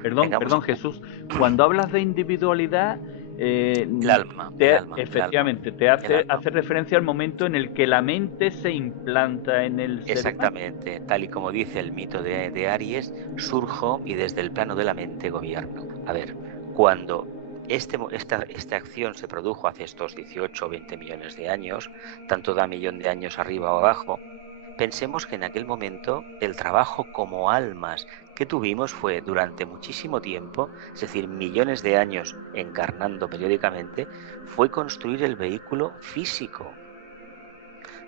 Perdón, Jesús, cuando hablas de individualidad, el alma, efectivamente, te hace referencia al momento en el que la mente se implanta en el ser humano. Exactamente, tal y como dice el mito de Aries, surjo y desde el plano de la mente gobierno. A ver, cuando esta acción se produjo hace estos 18 o 20 millones de años, tanto da millón de años arriba o abajo, pensemos que en aquel momento el trabajo como almas que tuvimos fue durante muchísimo tiempo, es decir, millones de años encarnando periódicamente, fue construir el vehículo físico.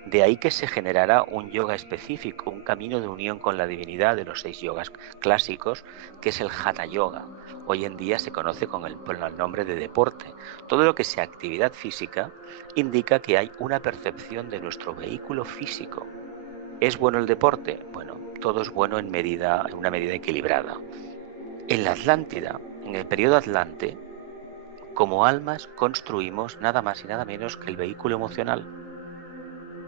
De ahí que se generara un yoga específico, un camino de unión con la divinidad de los 6 yogas clásicos, que es el Hatha Yoga. Hoy en día se conoce con el nombre de deporte. Todo lo que sea actividad física indica que hay una percepción de nuestro vehículo físico. ¿Es bueno el deporte? Bueno, todo es bueno en una medida equilibrada. En la Atlántida, en el periodo Atlante, como almas construimos nada más y nada menos que el vehículo emocional.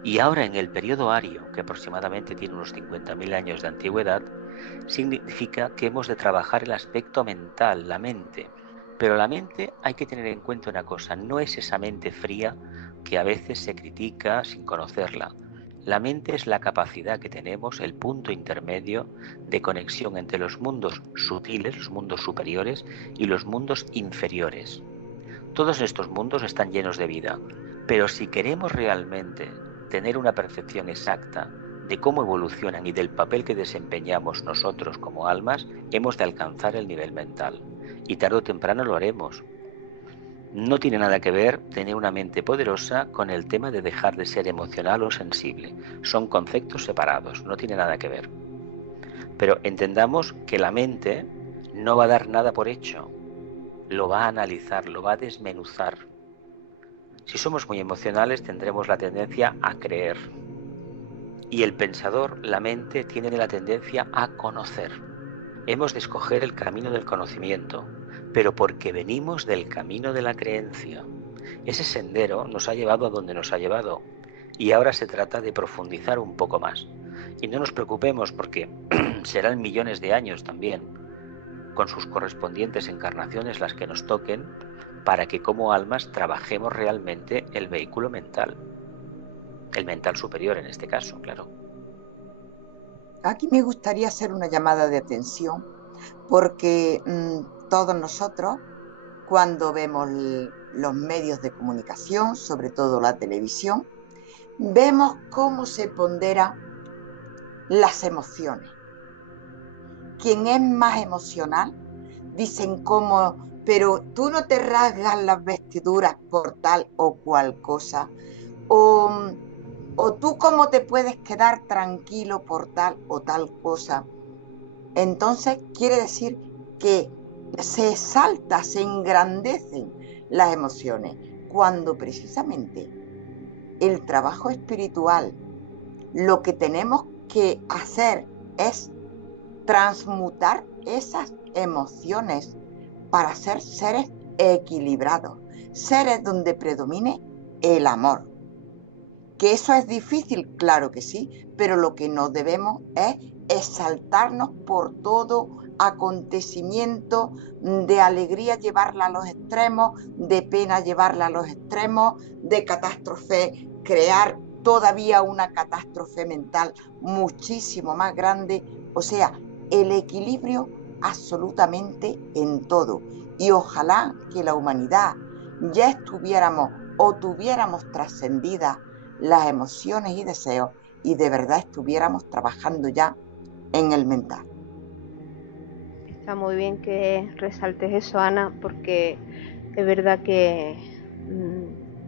Y ahora en el periodo Ario, que aproximadamente tiene unos 50.000 años de antigüedad, significa que hemos de trabajar el aspecto mental, la mente. Pero la mente hay que tener en cuenta una cosa, no es esa mente fría que a veces se critica sin conocerla. La mente es la capacidad que tenemos, el punto intermedio de conexión entre los mundos sutiles, los mundos superiores y los mundos inferiores. Todos estos mundos están llenos de vida, pero si queremos realmente tener una percepción exacta de cómo evolucionan y del papel que desempeñamos nosotros como almas, hemos de alcanzar el nivel mental. Y tarde o temprano lo haremos. No tiene nada que ver tener una mente poderosa con el tema de dejar de ser emocional o sensible. Son conceptos separados, no tiene nada que ver. Pero entendamos que la mente no va a dar nada por hecho. Lo va a analizar, lo va a desmenuzar. Si somos muy emocionales tendremos la tendencia a creer. Y el pensador, la mente, tiene la tendencia a conocer. Hemos de escoger el camino del conocimiento, pero porque venimos del camino de la creencia. Ese sendero nos ha llevado a donde nos ha llevado y ahora se trata de profundizar un poco más. Y no nos preocupemos porque serán millones de años también, con sus correspondientes encarnaciones las que nos toquen, para que como almas trabajemos realmente el vehículo mental. El mental superior en este caso, claro. Aquí me gustaría hacer una llamada de atención porque todos nosotros, cuando vemos los medios de comunicación, sobre todo la televisión, vemos cómo se ponderan las emociones. Quien es más emocional, dicen cómo, pero tú no te rasgas las vestiduras por tal o cual cosa, o tú cómo te puedes quedar tranquilo por tal o tal cosa. Entonces quiere decir que se exalta, se engrandecen las emociones, cuando precisamente el trabajo espiritual, lo que tenemos que hacer es transmutar esas emociones para ser seres equilibrados, seres donde predomine el amor. ¿Que eso es difícil? Claro que sí, pero lo que no debemos es exaltarnos por todo acontecimiento, de alegría llevarla a los extremos, de pena llevarla a los extremos, de catástrofe crear todavía una catástrofe mental muchísimo más grande. O sea, el equilibrio absolutamente en todo. Y ojalá que la humanidad ya estuviéramos o tuviéramos trascendidas las emociones y deseos y de verdad estuviéramos trabajando ya en el mental. Está muy bien que resaltes eso, Ana, porque es verdad que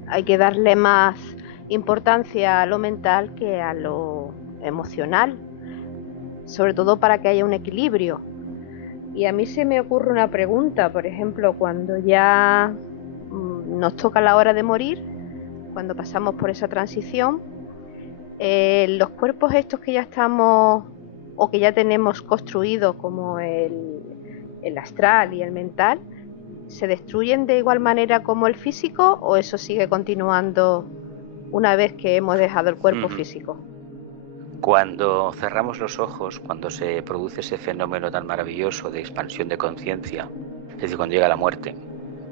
hay que darle más importancia a lo mental que a lo emocional, sobre todo para que haya un equilibrio. Y a mí se me ocurre una pregunta, por ejemplo, cuando ya nos toca la hora de morir, cuando pasamos por esa transición, los cuerpos estos que ya estamos o que ya tenemos construidos, como el astral y el mental, ¿se destruyen de igual manera como el físico o eso sigue continuando una vez que hemos dejado el cuerpo físico? Cuando cerramos los ojos, cuando se produce ese fenómeno tan maravilloso de expansión de conciencia, es decir, cuando llega la muerte,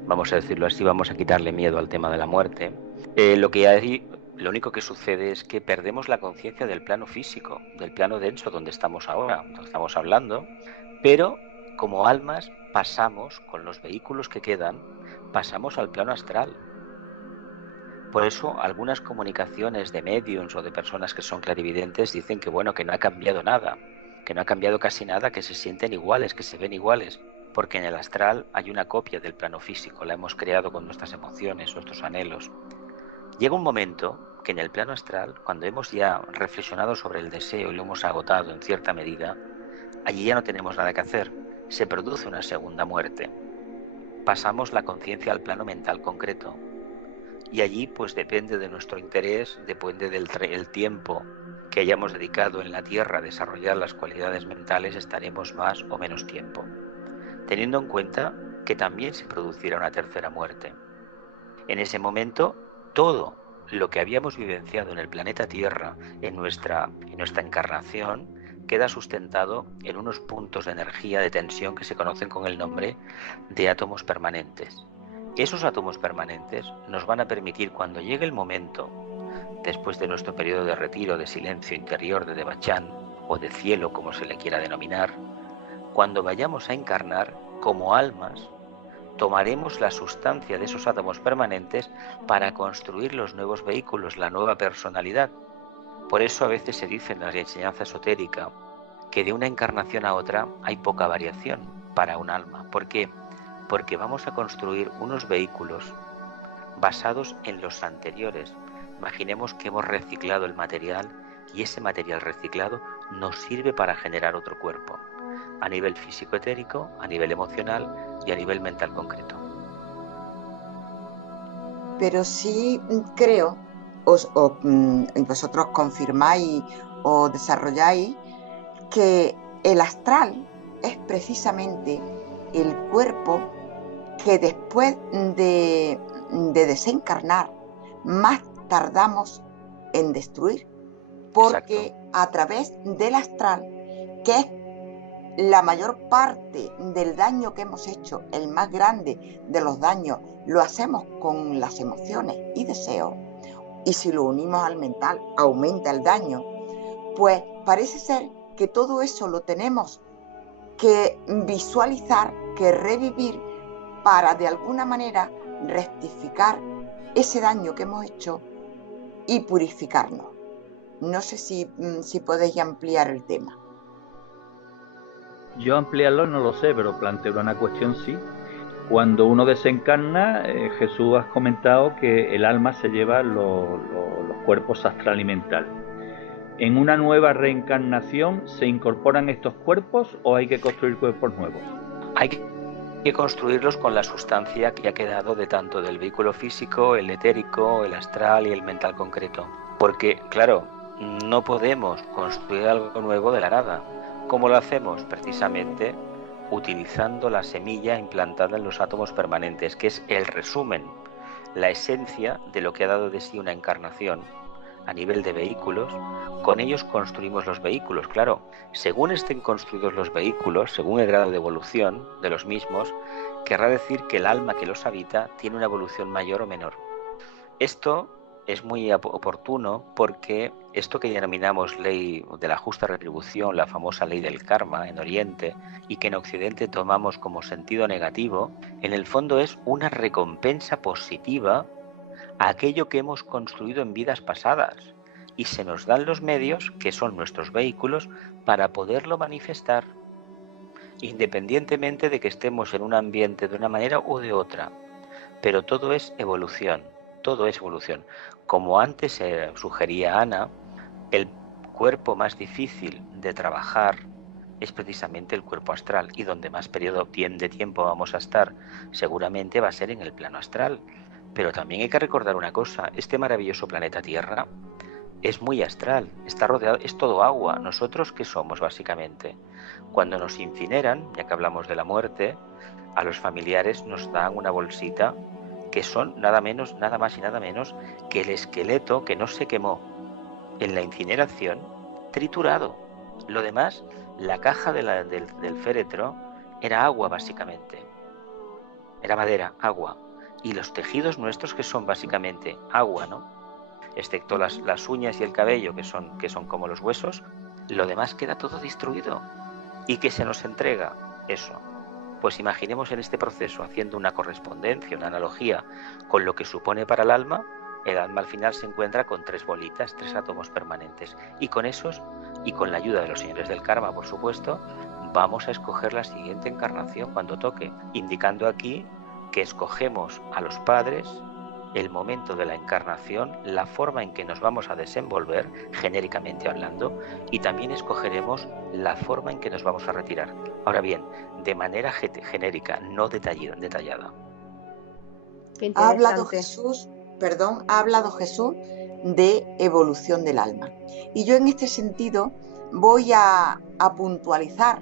vamos a decirlo así, vamos a quitarle miedo al tema de la muerte, lo único que sucede es que perdemos la conciencia del plano físico, del plano denso donde estamos ahora, donde estamos hablando, pero como almas pasamos, con los vehículos que quedan, pasamos al plano astral. Por eso algunas comunicaciones de mediums o de personas que son clarividentes dicen que bueno, que no ha cambiado nada, que no ha cambiado casi nada, que se sienten iguales, que se ven iguales, porque en el astral hay una copia del plano físico, la hemos creado con nuestras emociones, nuestros anhelos. Llega un momento que en el plano astral, cuando hemos ya reflexionado sobre el deseo y lo hemos agotado en cierta medida, allí ya no tenemos nada que hacer, se produce una segunda muerte. Pasamos la conciencia al plano mental concreto. Y allí pues depende de nuestro interés, depende del tiempo que hayamos dedicado en la Tierra a desarrollar las cualidades mentales, estaremos más o menos tiempo. Teniendo en cuenta que también se producirá una tercera muerte. En ese momento, todo lo que habíamos vivenciado en el planeta Tierra, en nuestra encarnación, queda sustentado en unos puntos de energía, de tensión que se conocen con el nombre de átomos permanentes. Esos átomos permanentes nos van a permitir, cuando llegue el momento, después de nuestro periodo de retiro, de silencio interior, de Devachan o de cielo, como se le quiera denominar, cuando vayamos a encarnar como almas, tomaremos la sustancia de esos átomos permanentes para construir los nuevos vehículos, la nueva personalidad. Por eso a veces se dice en la enseñanza esotérica que de una encarnación a otra hay poca variación para un alma. ¿Por qué? Porque vamos a construir unos vehículos basados en los anteriores. Imaginemos que hemos reciclado el material y ese material reciclado nos sirve para generar otro cuerpo, a nivel físico-etérico, a nivel emocional y a nivel mental concreto. Pero sí creo, vosotros confirmáis o desarrolláis, que el astral es precisamente el cuerpo que después de desencarnar más tardamos en destruir, porque exacto, a través del astral, que es la mayor parte del daño que hemos hecho, el más grande de los daños, lo hacemos con las emociones y deseos, y si lo unimos al mental aumenta el daño, pues parece ser que todo eso lo tenemos que visualizar, que revivir para de alguna manera rectificar ese daño que hemos hecho y purificarnos. No sé si podéis ampliar el tema. Yo ampliarlo no lo sé, pero planteo una cuestión sí. Cuando uno desencarna, Jesús ha comentado que el alma se lleva los cuerpos astral y mental. ¿En una nueva reencarnación se incorporan estos cuerpos o hay que construir cuerpos nuevos? Hay que construirlos con la sustancia que ha quedado de tanto del vehículo físico, el etérico, el astral y el mental concreto. Porque, claro, no podemos construir algo nuevo de la nada. ¿Cómo lo hacemos? Precisamente utilizando la semilla implantada en los átomos permanentes, que es el resumen, la esencia de lo que ha dado de sí una encarnación a nivel de vehículos. Con ellos construimos los vehículos. Claro, según estén construidos los vehículos, según el grado de evolución de los mismos, querrá decir que el alma que los habita tiene una evolución mayor o menor. Esto es muy oportuno porque esto que denominamos ley de la justa retribución, la famosa ley del karma en Oriente, y que en Occidente tomamos como sentido negativo, en el fondo es una recompensa positiva a aquello que hemos construido en vidas pasadas, y se nos dan los medios, que son nuestros vehículos, para poderlo manifestar, independientemente de que estemos en un ambiente de una manera u de otra. Pero todo es evolución, todo es evolución. Como antes sugería Ana, el cuerpo más difícil de trabajar es precisamente el cuerpo astral, y donde más periodo de tiempo vamos a estar seguramente va a ser en el plano astral. Pero también hay que recordar una cosa, este maravilloso planeta Tierra es muy astral, está rodeado, es todo agua. ¿Nosotros qué somos básicamente? Cuando nos incineran, ya que hablamos de la muerte, a los familiares nos dan una bolsita que son nada más y nada menos que el esqueleto que no se quemó en la incineración, triturado. Lo demás, la caja del féretro era agua básicamente, era madera, agua, y los tejidos nuestros que son básicamente agua, ¿no? Excepto las uñas y el cabello que son como los huesos, lo demás queda todo destruido. ¿Y qué se nos entrega? Eso. Pues imaginemos en este proceso, haciendo una correspondencia, una analogía con lo que supone para el alma al final se encuentra con 3 bolitas, 3 átomos permanentes. Y con esos, y con la ayuda de los señores del karma, por supuesto, vamos a escoger la siguiente encarnación cuando toque, indicando aquí que escogemos a los padres, el momento de la encarnación, la forma en que nos vamos a desenvolver, genéricamente hablando, y también escogeremos la forma en que nos vamos a retirar. Ahora bien, de manera genérica, no detallada. Ha hablado Jesús de evolución del alma. Y yo en este sentido voy a puntualizar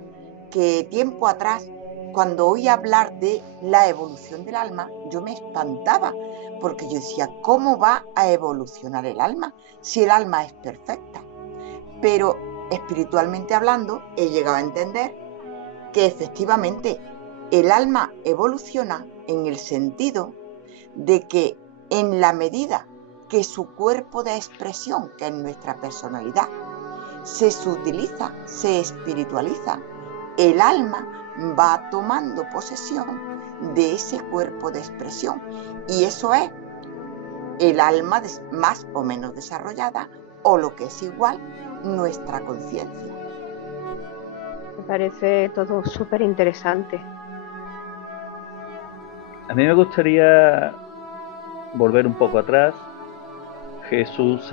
que tiempo atrás, cuando oí hablar de la evolución del alma, yo me espantaba, porque yo decía, ¿cómo va a evolucionar el alma si el alma es perfecta? Pero espiritualmente hablando, he llegado a entender que efectivamente el alma evoluciona en el sentido de que en la medida que su cuerpo de expresión, que es nuestra personalidad, se sutiliza, se espiritualiza, el alma va tomando posesión de ese cuerpo de expresión. Y eso es el alma más o menos desarrollada, o lo que es igual, nuestra conciencia. Me parece todo súper interesante. A mí me gustaría volver un poco atrás. Jesús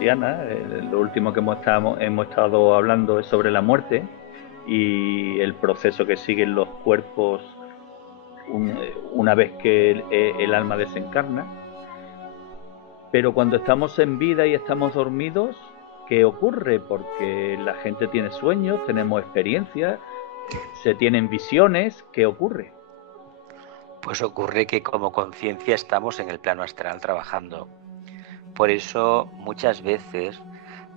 y Ana, lo último que hemos estado hablando es sobre la muerte y el proceso que siguen los cuerpos una vez que el alma desencarna. Pero cuando estamos en vida y estamos dormidos, ¿qué ocurre? Porque la gente tiene sueños, tenemos experiencias, se tienen visiones. ¿Qué ocurre? Pues ocurre que como conciencia estamos en el plano astral trabajando. Por eso muchas veces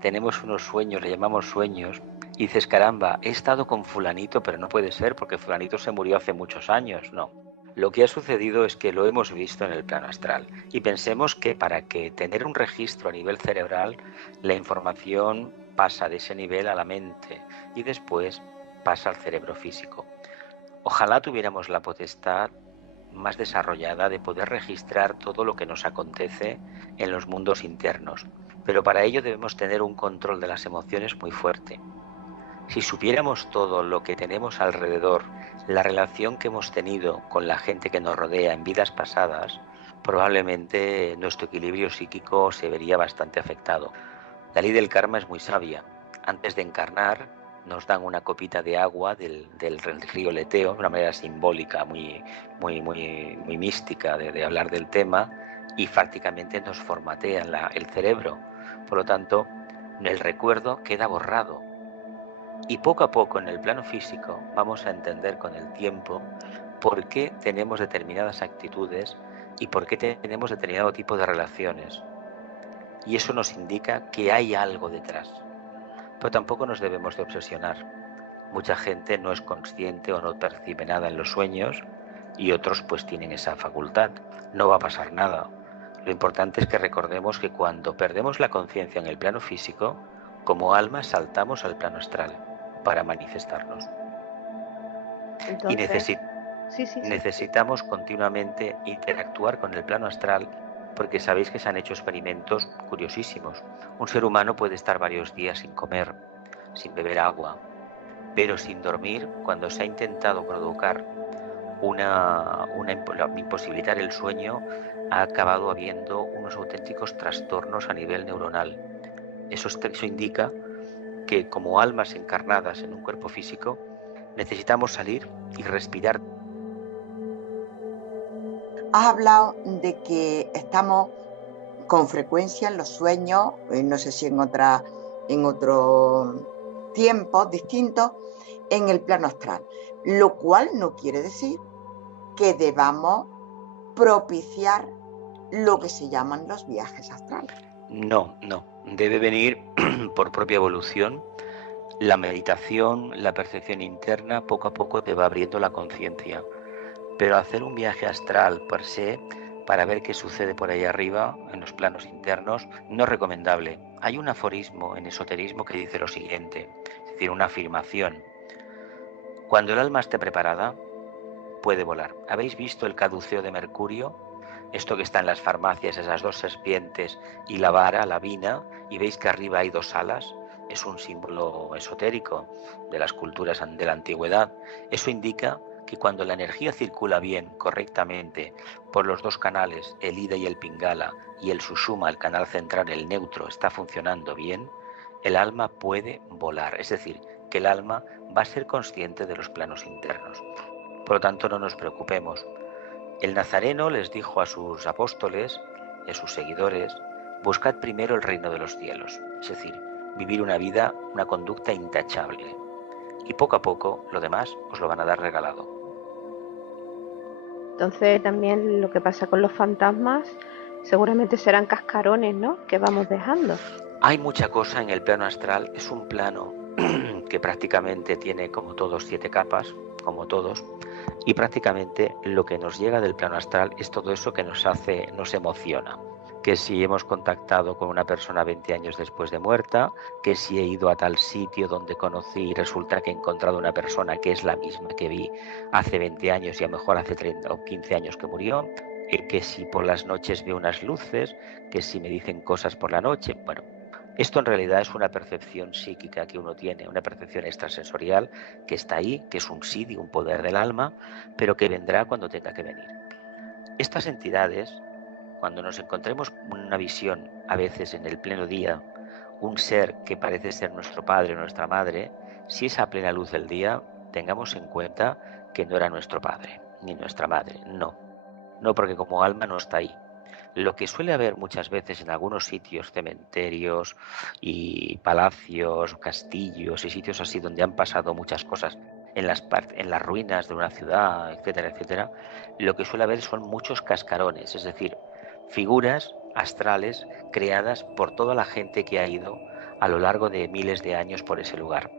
tenemos unos sueños, le llamamos sueños, y dices, caramba, he estado con fulanito, pero no puede ser porque fulanito se murió hace muchos años. No. Lo que ha sucedido es que lo hemos visto en el plano astral y pensemos que para que tener un registro a nivel cerebral, la información pasa de ese nivel a la mente y después pasa al cerebro físico. Ojalá tuviéramos la potestad más desarrollada de poder registrar todo lo que nos acontece en los mundos internos, pero para ello debemos tener un control de las emociones muy fuerte. Si supiéramos todo lo que tenemos alrededor, la relación que hemos tenido con la gente que nos rodea en vidas pasadas, probablemente nuestro equilibrio psíquico se vería bastante afectado. La ley del karma es muy sabia. Antes de encarnar, nos dan una copita de agua del río Leteo, de una manera simbólica, muy mística de hablar del tema, y prácticamente nos formatean el cerebro. Por lo tanto, el recuerdo queda borrado. Y poco a poco en el plano físico vamos a entender con el tiempo por qué tenemos determinadas actitudes y por qué tenemos determinado tipo de relaciones. Y eso nos indica que hay algo detrás. Pero tampoco nos debemos de obsesionar. Mucha gente no es consciente o no percibe nada en los sueños y otros pues tienen esa facultad. No va a pasar nada. Lo importante es que recordemos que cuando perdemos la conciencia en el plano físico, como alma saltamos al plano astral para manifestarnos. Entonces, Y necesitamos continuamente interactuar con el plano astral, porque sabéis que se han hecho experimentos curiosísimos. Un ser humano puede estar varios días sin comer, sin beber agua, pero sin dormir. Cuando se ha intentado provocar imposibilitar el sueño, ha acabado habiendo unos auténticos trastornos a nivel neuronal. Eso indica que como almas encarnadas en un cuerpo físico necesitamos salir y respirar. Has hablado de que estamos con frecuencia en los sueños, no sé si en otros tiempos distintos, en el plano astral, lo cual no quiere decir que debamos propiciar lo que se llaman los viajes astrales. No, debe venir por propia evolución. La meditación, la percepción interna, poco a poco te va abriendo la conciencia. Pero hacer un viaje astral per se, para ver qué sucede por ahí arriba, en los planos internos, no es recomendable. Hay un aforismo en esoterismo que dice lo siguiente, es decir, una afirmación. Cuando el alma esté preparada, puede volar. ¿Habéis visto el caduceo de Mercurio? Esto que está en las farmacias, esas dos serpientes y la vara, la vina, y veis que arriba hay dos alas. Es un símbolo esotérico de las culturas de la antigüedad. Eso indica que cuando la energía circula bien, correctamente, por los dos canales, el Ida y el Pingala, y el Sushumna, el canal central, el neutro, está funcionando bien, el alma puede volar. Es decir, que el alma va a ser consciente de los planos internos. Por lo tanto, no nos preocupemos. El Nazareno les dijo a sus apóstoles y a sus seguidores: buscad primero el reino de los cielos, es decir, vivir una vida, una conducta intachable, y poco a poco lo demás os lo van a dar regalado. Entonces también lo que pasa con los fantasmas seguramente serán cascarones, ¿no?, que vamos dejando. Hay mucha cosa en el plano astral. Es un plano que prácticamente tiene, como todos, 7 capas, como todos, y prácticamente lo que nos llega del plano astral es todo eso que nos emociona. Que si hemos contactado con una persona 20 años después de muerta, que si he ido a tal sitio donde conocí y resulta que he encontrado una persona que es la misma que vi hace 20 años y a lo mejor hace 30 o 15 años que murió, que si por las noches veo unas luces, que si me dicen cosas por la noche. Bueno, esto en realidad es una percepción psíquica que uno tiene, una percepción extrasensorial que está ahí, que es un siddhi, un poder del alma, pero que vendrá cuando tenga que venir. Estas entidades, cuando nos encontremos una visión, a veces en el pleno día, un ser que parece ser nuestro padre o nuestra madre, si es a plena luz del día, tengamos en cuenta que no era nuestro padre ni nuestra madre, no, porque como alma no está ahí. Lo que suele haber muchas veces en algunos sitios, cementerios y palacios, castillos y sitios así donde han pasado muchas cosas, en las ruinas de una ciudad, etcétera, etcétera, lo que suele haber son muchos cascarones, es decir, figuras astrales creadas por toda la gente que ha ido a lo largo de miles de años por ese lugar.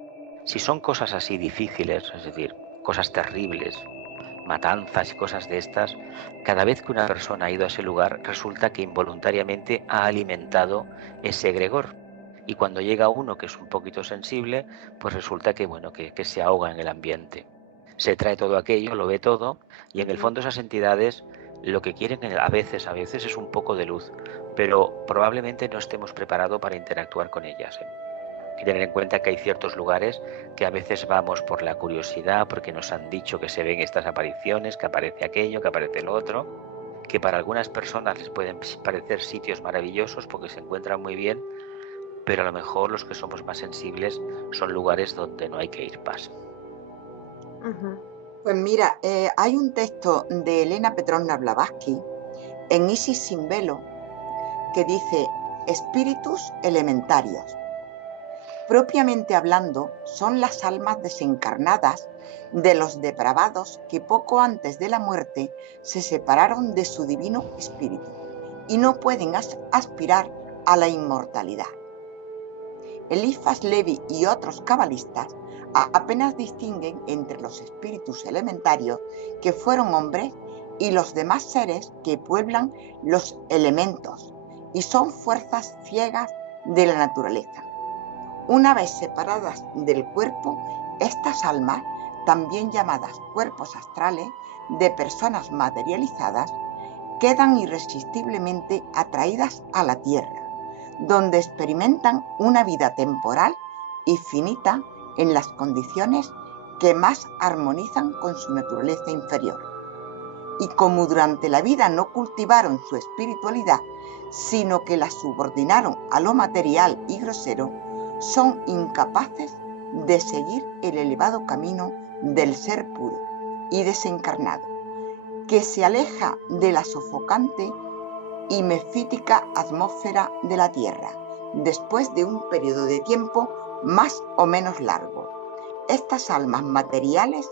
Si son cosas así difíciles, es decir, cosas terribles, matanzas y cosas de estas, cada vez que una persona ha ido a ese lugar, resulta que involuntariamente ha alimentado ese egregor. Y cuando llega uno que es un poquito sensible, pues resulta que, bueno, que se ahoga en el ambiente. Se trae todo aquello, lo ve todo, y en el fondo esas entidades lo que quieren a veces es un poco de luz, pero probablemente no estemos preparados para interactuar con ellas. Hay que tener en cuenta que hay ciertos lugares que a veces vamos por la curiosidad, porque nos han dicho que se ven estas apariciones, que aparece aquello, que aparece lo otro, que para algunas personas les pueden parecer sitios maravillosos porque se encuentran muy bien, pero a lo mejor los que somos más sensibles son lugares donde no hay que ir más. Pues mira, hay un texto de Elena Petrovna Blavatsky en Isis sin velo que dice: espíritus elementarios. Propiamente hablando, son las almas desencarnadas de los depravados que poco antes de la muerte se separaron de su divino espíritu y no pueden aspirar a la inmortalidad. Eliphas Levi y otros cabalistas apenas distinguen entre los espíritus elementarios que fueron hombres y los demás seres que pueblan los elementos y son fuerzas ciegas de la naturaleza. Una vez separadas del cuerpo, estas almas, también llamadas cuerpos astrales de personas materializadas, quedan irresistiblemente atraídas a la Tierra, donde experimentan una vida temporal y finita en las condiciones que más armonizan con su naturaleza inferior. Y como durante la vida no cultivaron su espiritualidad, sino que la subordinaron a lo material y grosero, son incapaces de seguir el elevado camino del ser puro y desencarnado, que se aleja de la sofocante y mefítica atmósfera de la Tierra, después de un periodo de tiempo más o menos largo. Estas almas materiales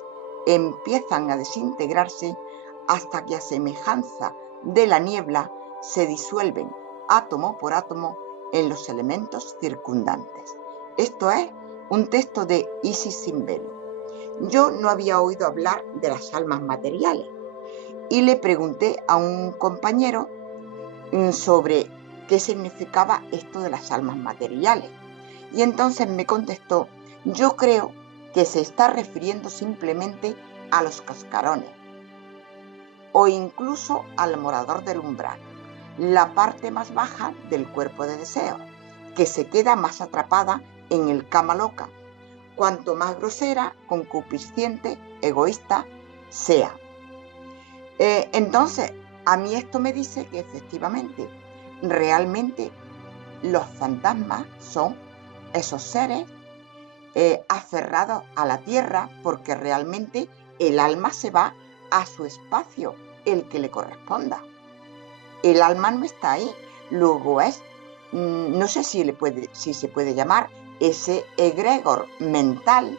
empiezan a desintegrarse hasta que, a semejanza de la niebla, se disuelven átomo por átomo en los elementos circundantes. Esto es un texto de Isis Sin Velo. Yo no había oído hablar de las almas materiales y le pregunté a un compañero sobre qué significaba esto de las almas materiales. Y entonces me contestó: yo creo que se está refiriendo simplemente a los cascarones o incluso al morador del umbral, la parte más baja del cuerpo de deseo, que se queda más atrapada en el kama loka, cuanto más grosera, concupisciente, egoísta sea. Entonces, a mí esto me dice que efectivamente, realmente los fantasmas son esos seres aferrados a la tierra, porque realmente el alma se va a su espacio, el que le corresponda. El alma no está ahí, luego es, no sé si se puede llamar ese egregor mental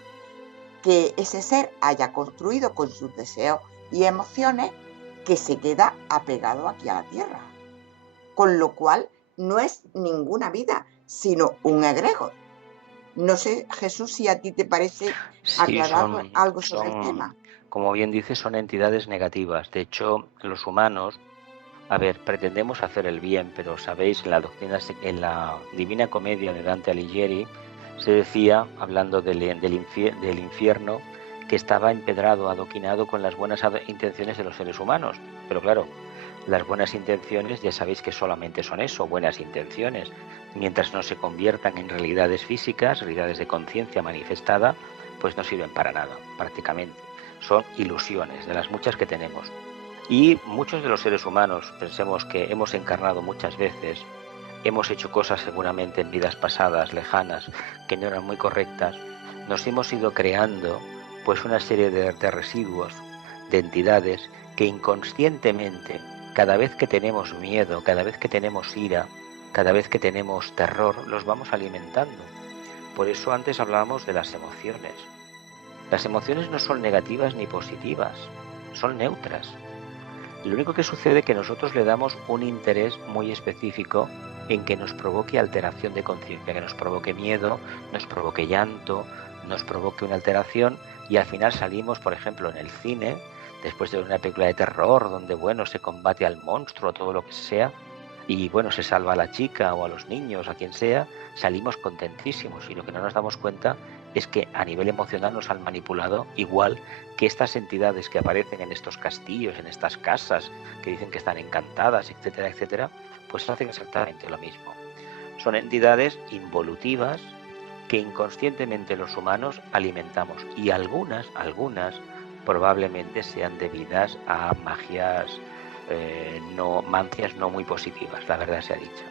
que ese ser haya construido con sus deseos y emociones, que se queda apegado aquí a la tierra. Con lo cual no es ninguna vida, sino un egregor. No sé, Jesús, si a ti te parece aclarar algo sobre el tema. Como bien dices, son entidades negativas. De hecho, los humanos, pretendemos hacer el bien, pero sabéis, en la Divina Comedia de Dante Alighieri se decía, hablando del infierno, que estaba empedrado, adoquinado con las buenas intenciones de los seres humanos. Pero claro, las buenas intenciones ya sabéis que solamente son eso, buenas intenciones. Mientras no se conviertan en realidades físicas, realidades de conciencia manifestada, pues no sirven para nada, prácticamente. Son ilusiones, de las muchas que tenemos. Y muchos de los seres humanos, pensemos que hemos encarnado muchas veces, hemos hecho cosas seguramente en vidas pasadas, lejanas, que no eran muy correctas, nos hemos ido creando pues una serie de residuos, de entidades que inconscientemente, cada vez que tenemos miedo, cada vez que tenemos ira, cada vez que tenemos terror, los vamos alimentando. Por eso antes hablábamos de las emociones. Las emociones no son negativas ni positivas, son neutras. Lo único que sucede es que nosotros le damos un interés muy específico en que nos provoque alteración de conciencia, que nos provoque miedo, nos provoque llanto, nos provoque una alteración, y al final salimos, por ejemplo, en el cine, después de una película de terror donde, se combate al monstruo o todo lo que sea, y se salva a la chica o a los niños, a quien sea, salimos contentísimos, y lo que no nos damos cuenta es que a nivel emocional nos han manipulado, igual que estas entidades que aparecen en estos castillos, en estas casas, que dicen que están encantadas, etcétera, etcétera, pues hacen exactamente lo mismo. Son entidades involutivas que inconscientemente los humanos alimentamos, y algunas probablemente sean debidas a magias mancias no muy positivas, la verdad sea dicha.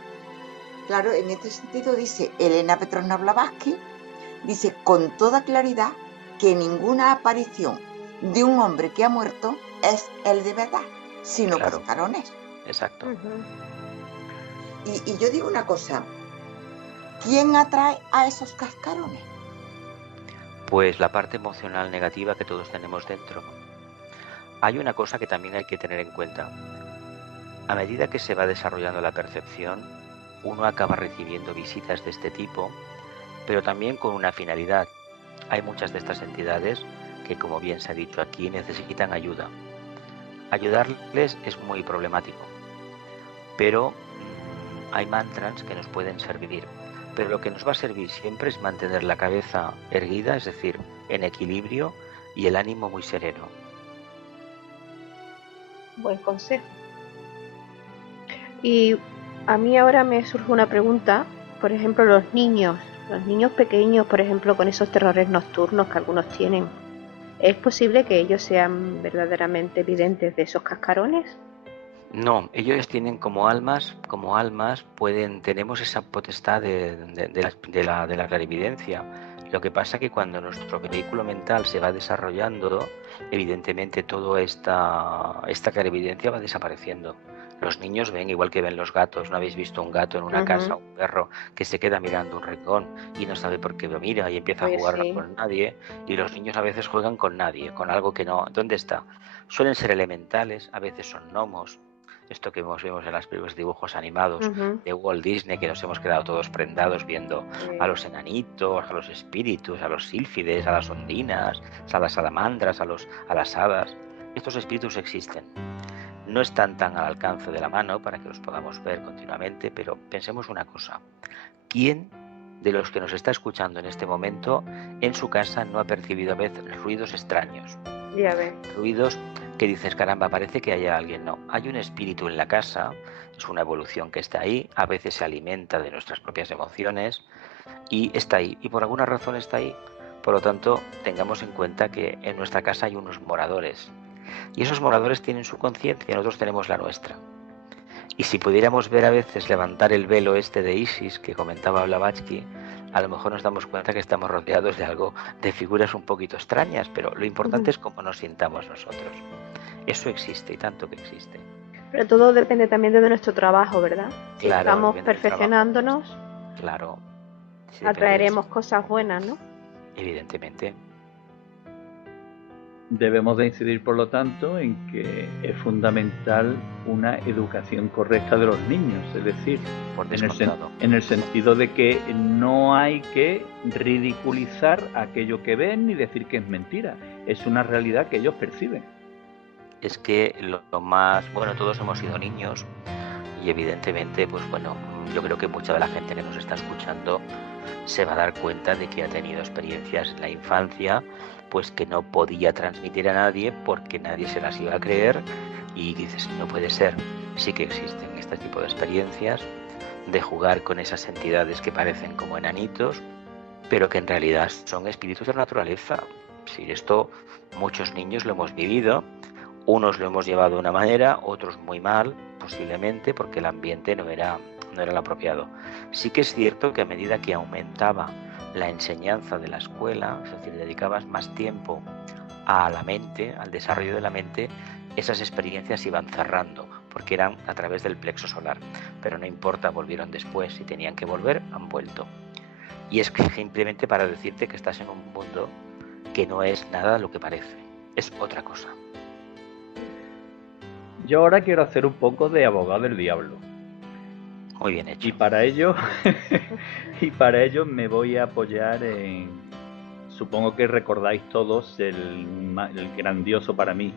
Claro, en este sentido dice Elena Petrovna Blavatsky, dice con toda claridad que ninguna aparición de un hombre que ha muerto es el de verdad, sino cascarones. Exacto. Y yo digo una cosa, ¿quién atrae a esos cascarones? Pues la parte emocional negativa que todos tenemos dentro. Hay una cosa que también hay que tener en cuenta. A medida que se va desarrollando la percepción, uno acaba recibiendo visitas de este tipo, pero también con una finalidad. Hay muchas de estas entidades que, como bien se ha dicho aquí, necesitan ayuda. ayudarles es muy problemático, pero hay mantras que nos pueden servir. Pero lo que nos va a servir siempre es mantener la cabeza erguida, es decir, en equilibrio, y el ánimo muy sereno. Buen consejo. Y a mí ahora me surge una pregunta, por ejemplo, los niños pequeños, por ejemplo, con esos terrores nocturnos que algunos tienen, ¿es posible que ellos sean verdaderamente videntes de esos cascarones? No, ellos tienen como almas, tenemos esa potestad de la clarividencia. Lo que pasa que cuando nuestro vehículo mental se va desarrollando, evidentemente toda esta clarividencia va desapareciendo. Los niños ven igual que ven los gatos. ¿No habéis visto un gato en una casa, un perro que se queda mirando un rincón y no sabe por qué lo mira y empieza a jugar con nadie? Y los niños a veces juegan con nadie, con algo que no... ¿Dónde está? Suelen ser elementales, a veces son gnomos. Esto que vemos en las películas de dibujos animados de Walt Disney, que nos hemos quedado todos prendados viendo a los enanitos, a los espíritus, a los sílfides, a las ondinas, a las salamandras, a las hadas. Estos espíritus existen. No están tan al alcance de la mano para que los podamos ver continuamente, pero pensemos una cosa. ¿Quién de los que nos está escuchando en este momento en su casa no ha percibido a veces ruidos extraños? Ya ves. Ruidos que dices, caramba, parece que haya alguien. No, hay un espíritu en la casa, es una evolución que está ahí, a veces se alimenta de nuestras propias emociones y está ahí, y por alguna razón está ahí. Por lo tanto, tengamos en cuenta que en nuestra casa hay unos moradores, y esos moradores tienen su conciencia, nosotros tenemos la nuestra. Y si pudiéramos ver a veces levantar el velo de Isis que comentaba Blavatsky, a lo mejor nos damos cuenta que estamos rodeados de figuras un poquito extrañas, pero lo importante es cómo nos sintamos nosotros. Eso existe, y tanto que existe. Pero todo depende también de nuestro trabajo, ¿verdad? Si claro, estamos perfeccionándonos, claro, sí, atraeremos cosas buenas, ¿no? Evidentemente. Debemos de incidir, por lo tanto, en que es fundamental una educación correcta de los niños, es decir, en el sentido de que no hay que ridiculizar aquello que ven ni decir que es mentira, es una realidad que ellos perciben. Es que lo más, bueno, todos hemos sido niños y evidentemente, pues bueno, yo creo que mucha de la gente que nos está escuchando se va a dar cuenta de que ha tenido experiencias en la infancia pues que no podía transmitir a nadie porque nadie se las iba a creer, y dices, no puede ser. Sí que existen este tipo de experiencias de jugar con esas entidades que parecen como enanitos, pero que en realidad son espíritus de la naturaleza. Sí, esto muchos niños lo hemos vivido, unos lo hemos llevado de una manera, otros muy mal, posiblemente porque el ambiente no era el apropiado. Sí que es cierto que a medida que aumentaba la enseñanza de la escuela, es decir, dedicabas más tiempo a la mente, al desarrollo de la mente, esas experiencias iban cerrando, porque eran a través del plexo solar. Pero no importa, volvieron después, si tenían que volver, han vuelto. Y es simplemente para decirte que estás en un mundo que no es nada lo que parece, es otra cosa. Yo ahora quiero hacer un poco de abogado del diablo. Muy bien hecho. Y para ello me voy a apoyar en, supongo que recordáis todos el grandioso para mí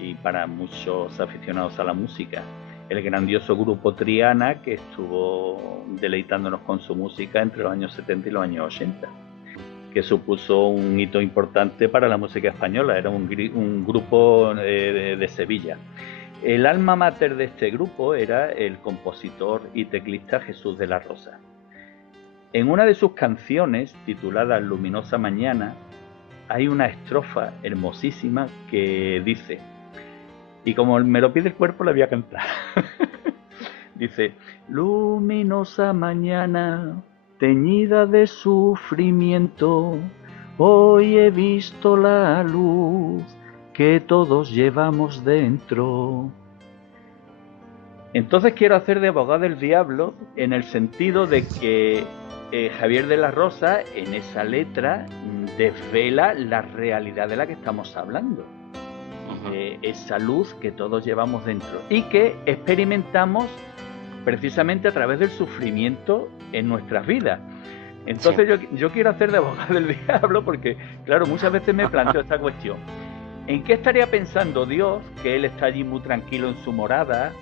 y para muchos aficionados a la música, el grandioso grupo Triana, que estuvo deleitándonos con su música entre los años 70 y los años 80, que supuso un hito importante para la música española. Era un grupo de Sevilla. El alma mater de este grupo era el compositor y teclista Jesús de la Rosa. En una de sus canciones, titulada Luminosa Mañana, hay una estrofa hermosísima que dice, y como me lo pide el cuerpo la voy a cantar, dice, luminosa mañana, teñida de sufrimiento, hoy he visto la luz que todos llevamos dentro. Entonces quiero hacer de abogado del diablo en el sentido de que Javier de la Rosa en esa letra desvela la realidad de la que estamos hablando. Esa luz que todos llevamos dentro y que experimentamos precisamente a través del sufrimiento en nuestras vidas. Entonces yo quiero hacer de abogado del diablo porque, claro, muchas veces me planteo esta cuestión. ¿En qué estaría pensando Dios, que Él está allí muy tranquilo en su morada,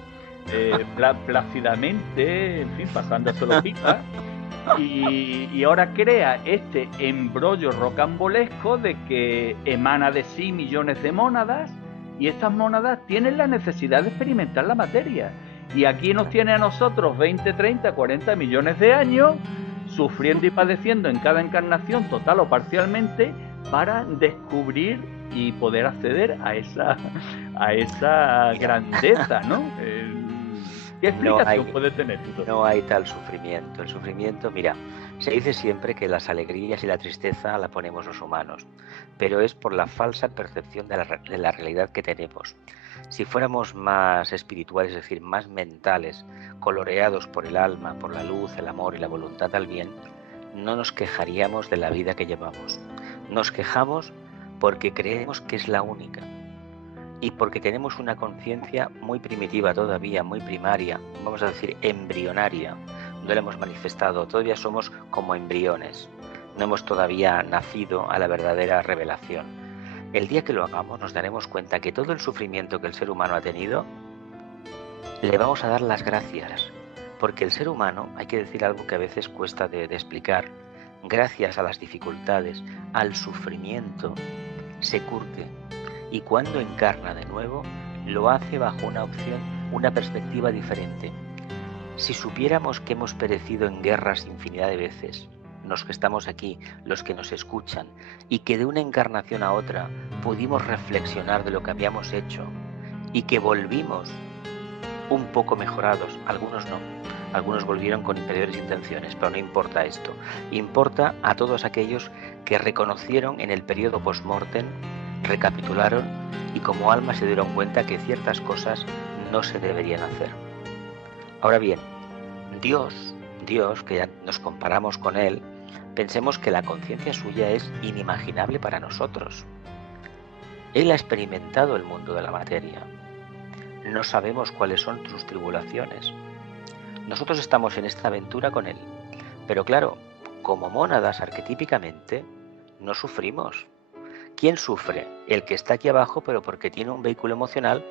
plácidamente, en fin, pasándoselo pipa, y ahora crea este embrollo rocambolesco de que emana de sí millones de mónadas, y estas mónadas tienen la necesidad de experimentar la materia? Y aquí nos tiene a nosotros 20, 30, 40 millones de años sufriendo y padeciendo en cada encarnación, total o parcialmente, para descubrir y poder acceder a esa grandeza, ¿no? ¿Qué explicación puede tener? No hay tal sufrimiento. El sufrimiento, mira, se dice siempre que las alegrías y la tristeza la ponemos los humanos, pero es por la falsa percepción de la realidad que tenemos. Si fuéramos más espirituales, es decir, más mentales, coloreados por el alma, por la luz, el amor y la voluntad al bien, no nos quejaríamos de la vida que llevamos. Nos quejamos porque creemos que es la única y porque tenemos una conciencia muy primitiva todavía, muy primaria, vamos a decir embrionaria. No la hemos manifestado, todavía somos como embriones, no hemos todavía nacido a la verdadera revelación. El día que lo hagamos nos daremos cuenta que todo el sufrimiento que el ser humano ha tenido, le vamos a dar las gracias, porque el ser humano, hay que decir algo que a veces cuesta de explicar, gracias a las dificultades, al sufrimiento, se curte, y cuando encarna de nuevo, lo hace bajo una opción, una perspectiva diferente. Si supiéramos que hemos perecido en guerras infinidad de veces, los que estamos aquí, los que nos escuchan, y que de una encarnación a otra pudimos reflexionar de lo que habíamos hecho, y que volvimos un poco mejorados, algunos no, algunos volvieron con inferiores intenciones, pero no importa esto, importa a todos aquellos que reconocieron en el periodo post-mortem, recapitularon y como alma se dieron cuenta que ciertas cosas no se deberían hacer. Ahora bien, Dios, que ya nos comparamos con Él, pensemos que la conciencia suya es inimaginable para nosotros. Él ha experimentado el mundo de la materia. No sabemos cuáles son sus tribulaciones. Nosotros estamos en esta aventura con Él. Pero claro, como mónadas arquetípicamente, no sufrimos. ¿Quién sufre? El que está aquí abajo, pero porque tiene un vehículo emocional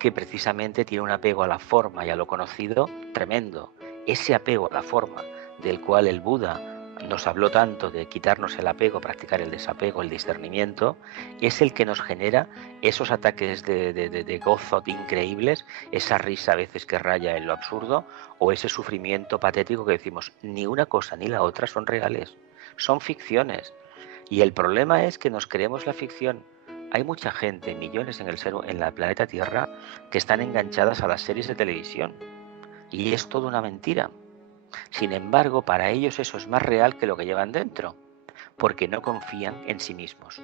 que precisamente tiene un apego a la forma y a lo conocido tremendo. Ese apego a la forma, del cual el Buda nos habló tanto de quitarnos el apego, practicar el desapego, el discernimiento, es el que nos genera esos ataques de gozo increíbles, esa risa a veces que raya en lo absurdo, o ese sufrimiento patético que decimos, ni una cosa ni la otra son reales, son ficciones. Y el problema es que nos creemos la ficción. Hay mucha gente, millones en la planeta Tierra, que están enganchadas a las series de televisión. Y es toda una mentira. Sin embargo, para ellos eso es más real que lo que llevan dentro, porque no confían en sí mismos.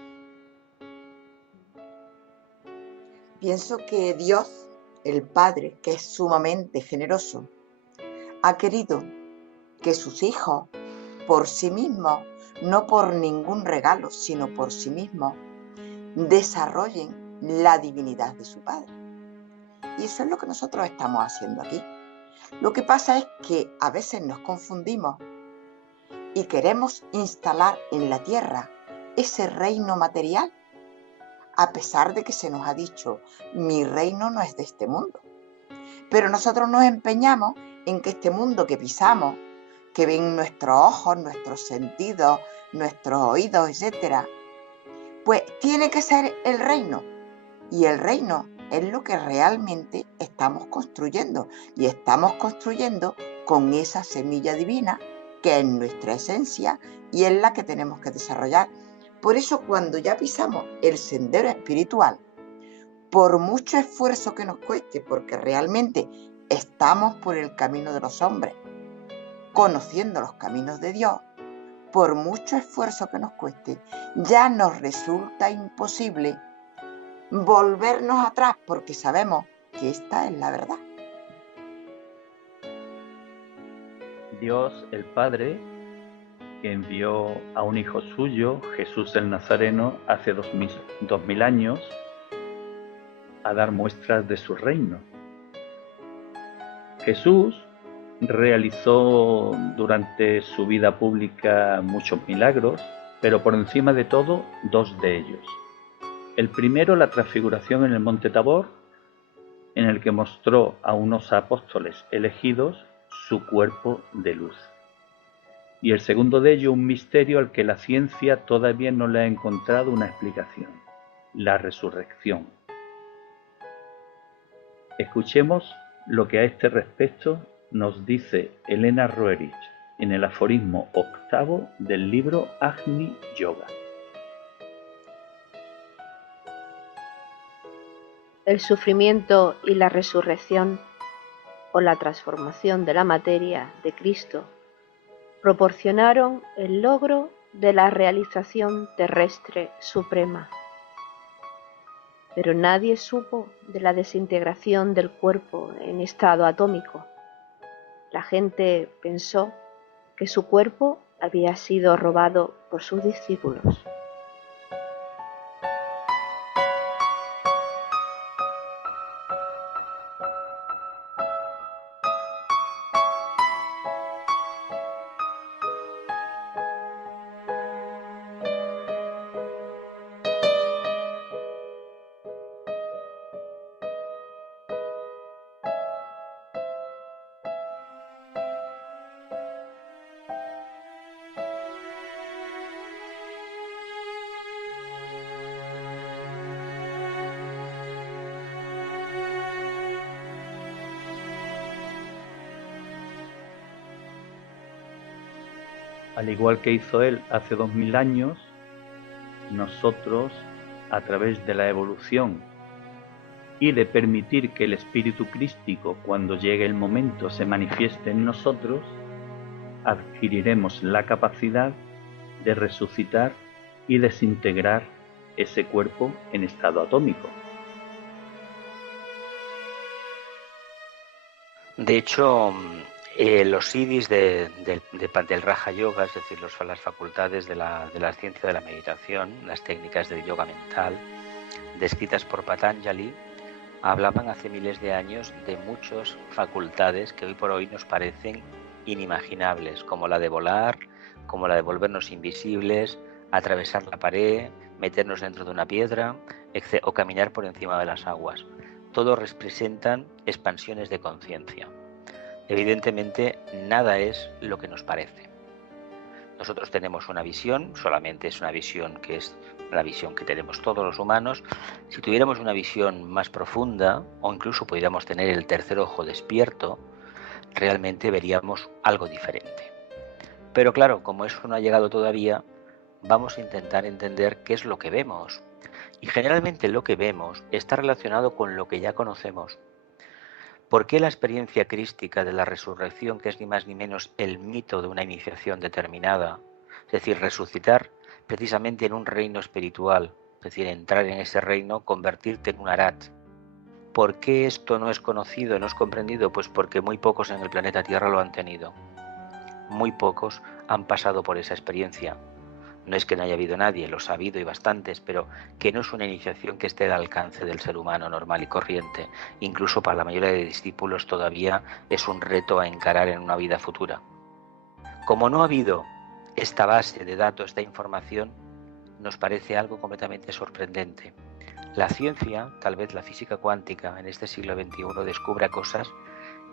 Pienso que Dios, el Padre, que es sumamente generoso, ha querido que sus hijos, por sí mismos, no por ningún regalo, sino por sí mismos, desarrollen la divinidad de su Padre. Y eso es lo que nosotros estamos haciendo aquí. Lo que pasa es que a veces nos confundimos y queremos instalar en la tierra ese reino material, a pesar de que se nos ha dicho, mi reino no es de este mundo. Pero nosotros nos empeñamos en que este mundo que pisamos, que ven nuestros ojos, nuestros sentidos, nuestros oídos, etc., pues tiene que ser el reino. Y el reino es lo que realmente estamos construyendo. Y estamos construyendo con esa semilla divina que es nuestra esencia y es la que tenemos que desarrollar. Por eso cuando ya pisamos el sendero espiritual, por mucho esfuerzo que nos cueste, porque realmente estamos por el camino de los hombres, conociendo los caminos de Dios, por mucho esfuerzo que nos cueste, ya nos resulta imposible volvernos atrás porque sabemos que esta es la verdad. Dios, el Padre, que envió a un hijo suyo, Jesús el Nazareno, hace 2000 años, a dar muestras de su reino. Jesús realizó durante su vida pública muchos milagros, pero por encima de todo, 2 de ellos. El primero, la transfiguración en el monte Tabor, en el que mostró a unos apóstoles elegidos su cuerpo de luz. Y el segundo de ello, un misterio al que la ciencia todavía no le ha encontrado una explicación: la resurrección. Escuchemos lo que a este respecto nos dice Elena Roerich en el aforismo 8 del libro Agni Yoga. El sufrimiento y la resurrección, o la transformación de la materia de Cristo, proporcionaron el logro de la realización terrestre suprema. Pero nadie supo de la desintegración del cuerpo en estado atómico. La gente pensó que su cuerpo había sido robado por sus discípulos. Al igual que hizo él hace 2000 años, nosotros, a través de la evolución y de permitir que el espíritu crístico, cuando llegue el momento, se manifieste en nosotros, adquiriremos la capacidad de resucitar y desintegrar ese cuerpo en estado atómico. De hecho, los siddhis del Raja Yoga, es decir, las facultades de la ciencia de la meditación, las técnicas del yoga mental, descritas por Patanjali, hablaban hace miles de años de muchas facultades que hoy por hoy nos parecen inimaginables, como la de volar, como la de volvernos invisibles, atravesar la pared, meternos dentro de una piedra, o caminar por encima de las aguas. Todos representan expansiones de conciencia. Evidentemente, nada es lo que nos parece. Nosotros tenemos una visión, solamente es una visión que es la visión que tenemos todos los humanos. Si tuviéramos una visión más profunda, o incluso pudiéramos tener el tercer ojo despierto, realmente veríamos algo diferente. Pero claro, como eso no ha llegado todavía, vamos a intentar entender qué es lo que vemos. Y generalmente lo que vemos está relacionado con lo que ya conocemos. ¿Por qué la experiencia crística de la resurrección, que es ni más ni menos el mito de una iniciación determinada, es decir, resucitar precisamente en un reino espiritual, es decir, entrar en ese reino, convertirte en un arat? ¿Por qué esto no es conocido, no es comprendido? Pues porque muy pocos en el planeta Tierra lo han tenido. Muy pocos han pasado por esa experiencia. No es que no haya habido nadie, los ha habido y bastantes, pero que no es una iniciación que esté al alcance del ser humano normal y corriente. Incluso para la mayoría de discípulos todavía es un reto a encarar en una vida futura. Como no ha habido esta base de datos, esta información, nos parece algo completamente sorprendente. La ciencia, tal vez la física cuántica, en este siglo XXI descubra cosas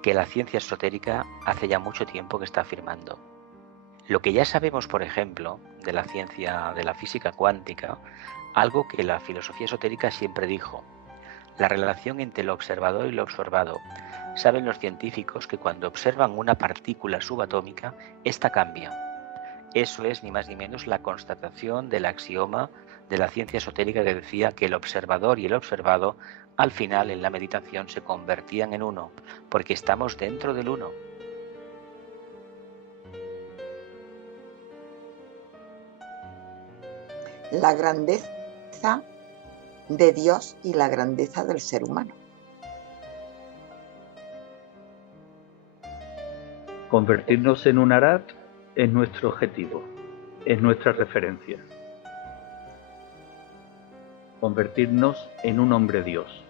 que la ciencia esotérica hace ya mucho tiempo que está afirmando. Lo que ya sabemos, por ejemplo, de la ciencia de la física cuántica, algo que la filosofía esotérica siempre dijo: la relación entre lo observador y lo observado. Saben los científicos que cuando observan una partícula subatómica, esta cambia. Eso es ni más ni menos la constatación del axioma de la ciencia esotérica que decía que el observador y el observado, al final en la meditación, se convertían en uno, porque estamos dentro del uno. La grandeza de Dios y la grandeza del ser humano. Convertirnos en un arat es nuestro objetivo, es nuestra referencia. Convertirnos en un hombre Dios.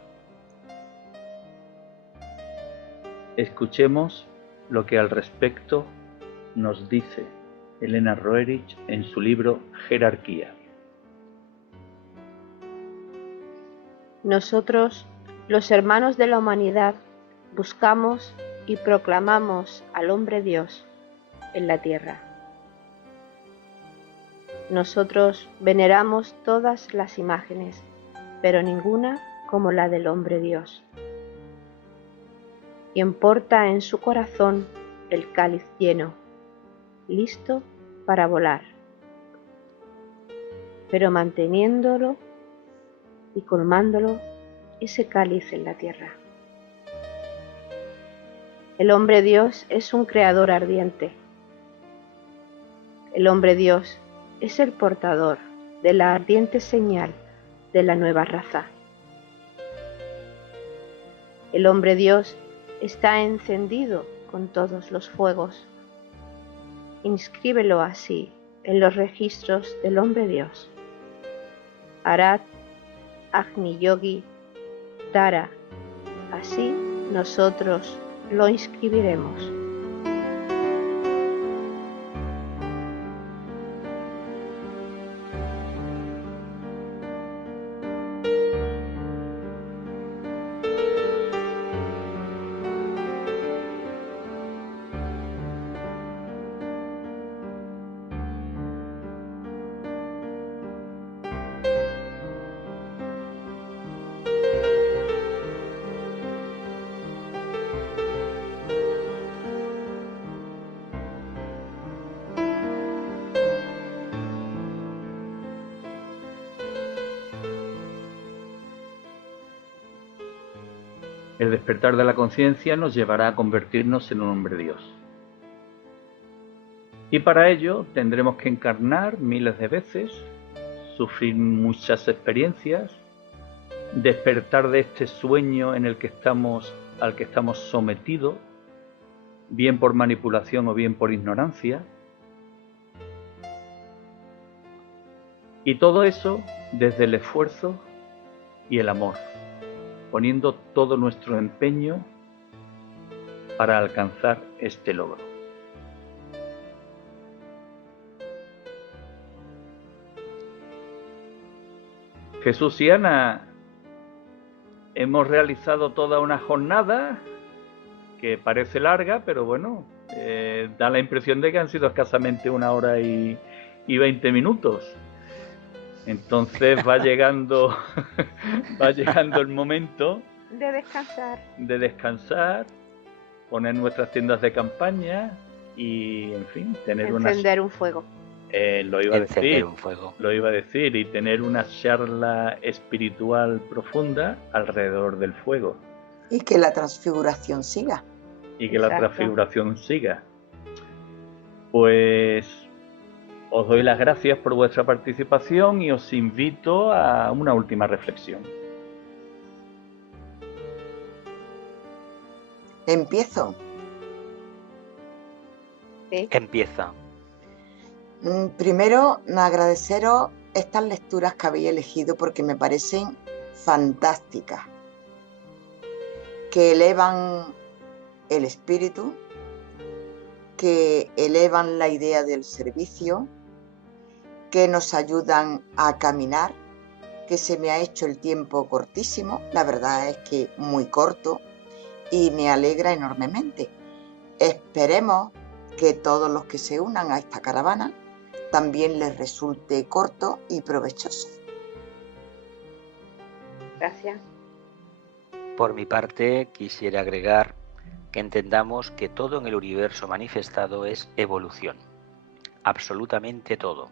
Escuchemos lo que al respecto nos dice Elena Roerich en su libro Jerarquía. nosotros, los hermanos de la humanidad, buscamos y proclamamos al hombre Dios en la tierra. Nosotros veneramos todas las imágenes, pero ninguna como la del hombre Dios. Quien porta en su corazón el cáliz lleno, listo para volar, pero manteniéndolo y colmándolo ese cáliz en la tierra. El hombre Dios es un creador ardiente. El hombre Dios es el portador de la ardiente señal de la nueva raza. El hombre Dios está encendido con todos los fuegos. Inscríbelo así en los registros del hombre Dios. Arat, Agni Yogi, Tara. Así nosotros lo inscribiremos. El despertar de la conciencia nos llevará a convertirnos en un hombre Dios. Y para ello tendremos que encarnar miles de veces, sufrir muchas experiencias, despertar de este sueño en el que al que estamos sometidos, bien por manipulación o bien por ignorancia. Y todo eso desde el esfuerzo y el amor, poniendo todo nuestro empeño para alcanzar este logro. Jesús y Ana, hemos realizado toda una jornada que parece larga, pero bueno, da la impresión de que han sido escasamente 1 hora y 20 minutos. Entonces va llegando el momento de descansar, poner nuestras tiendas de campaña y, en fin, encender un fuego. Lo iba a decir, y tener una charla espiritual profunda alrededor del fuego. Y que la transfiguración siga. Pues os doy las gracias por vuestra participación y os invito a una última reflexión. ¿Empiezo? ¿Sí? Empieza. Primero, agradeceros estas lecturas que habéis elegido porque me parecen fantásticas, que elevan el espíritu, que elevan la idea del servicio, que nos ayudan a caminar, que se me ha hecho el tiempo cortísimo, la verdad es que muy corto, y me alegra enormemente. Esperemos que todos los que se unan a esta caravana también les resulte corto y provechoso. Gracias. Por mi parte, quisiera agregar que entendamos que todo en el universo manifestado es evolución. Absolutamente todo.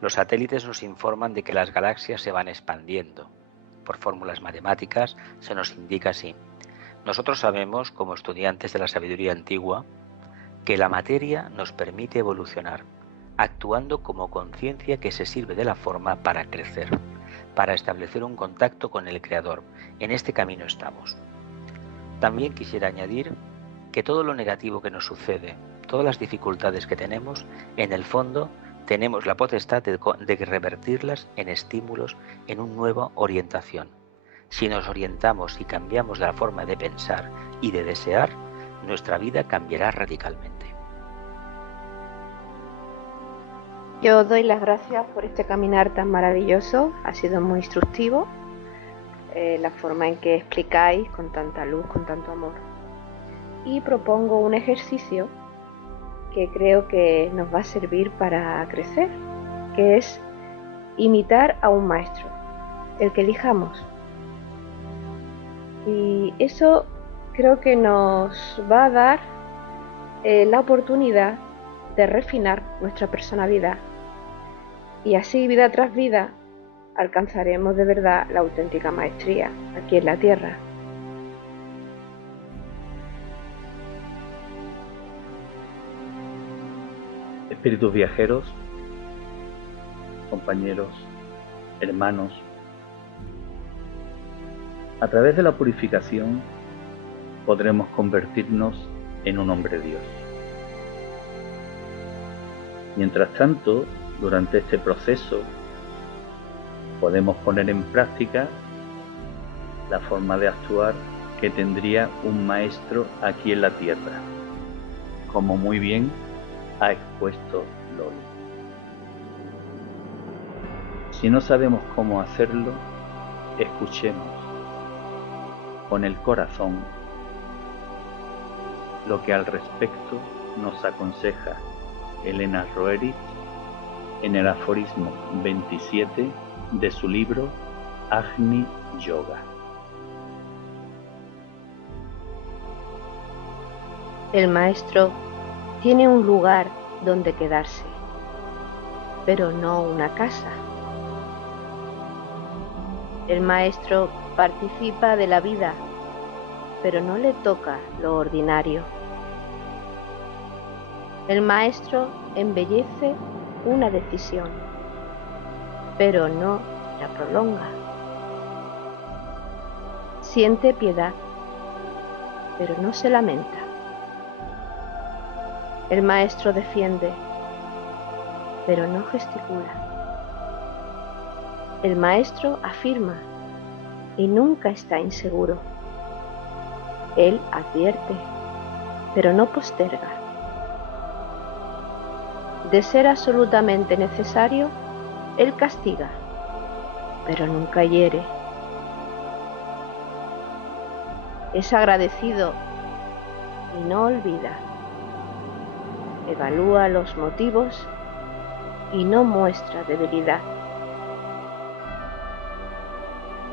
Los satélites nos informan de que las galaxias se van expandiendo. Por fórmulas matemáticas se nos indica así. Nosotros sabemos, como estudiantes de la sabiduría antigua, que la materia nos permite evolucionar, actuando como conciencia que se sirve de la forma para crecer, para establecer un contacto con el Creador. En este camino estamos. También quisiera añadir que todo lo negativo que nos sucede, todas las dificultades que tenemos, en el fondo tenemos la potestad de revertirlas en estímulos, en una nueva orientación. Si nos orientamos y cambiamos la forma de pensar y de desear, nuestra vida cambiará radicalmente. Yo doy las gracias por este caminar tan maravilloso, ha sido muy instructivo. la forma en que explicáis con tanta luz, con tanto amor. Y propongo un ejercicio que creo que nos va a servir para crecer, que es imitar a un maestro, el que elijamos. Y eso creo que nos va a dar la oportunidad de refinar nuestra personalidad. Y así, vida tras vida, alcanzaremos de verdad la auténtica maestría aquí en la Tierra. Espíritus viajeros, compañeros, hermanos, a través de la purificación podremos convertirnos en un hombre Dios. Mientras tanto, durante este proceso, podemos poner en práctica la forma de actuar que tendría un maestro aquí en la Tierra, como muy bien ha expuesto Loli. Si no sabemos cómo hacerlo, escuchemos con el corazón lo que al respecto nos aconseja Elena Roerich en el aforismo 27 de su libro Agni Yoga. El maestro tiene un lugar donde quedarse, pero no una casa. El maestro participa de la vida, pero no le toca lo ordinario. El maestro embellece una decisión, pero no la prolonga. Siente piedad, pero no se lamenta. El maestro defiende, pero no gesticula. El maestro afirma y nunca está inseguro. Él advierte, pero no posterga. De ser absolutamente necesario, él castiga, pero nunca hiere. Es agradecido y no olvida. Evalúa los motivos y no muestra debilidad.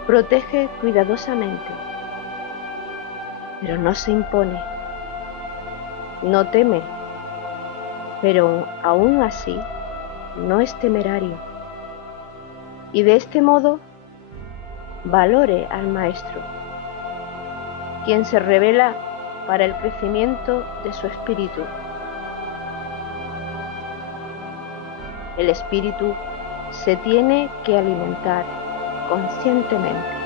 Protege cuidadosamente, pero no se impone. No teme, pero aún así no es temerario. Y de este modo valore al maestro, quien se revela para el crecimiento de su espíritu. El espíritu se tiene que alimentar conscientemente.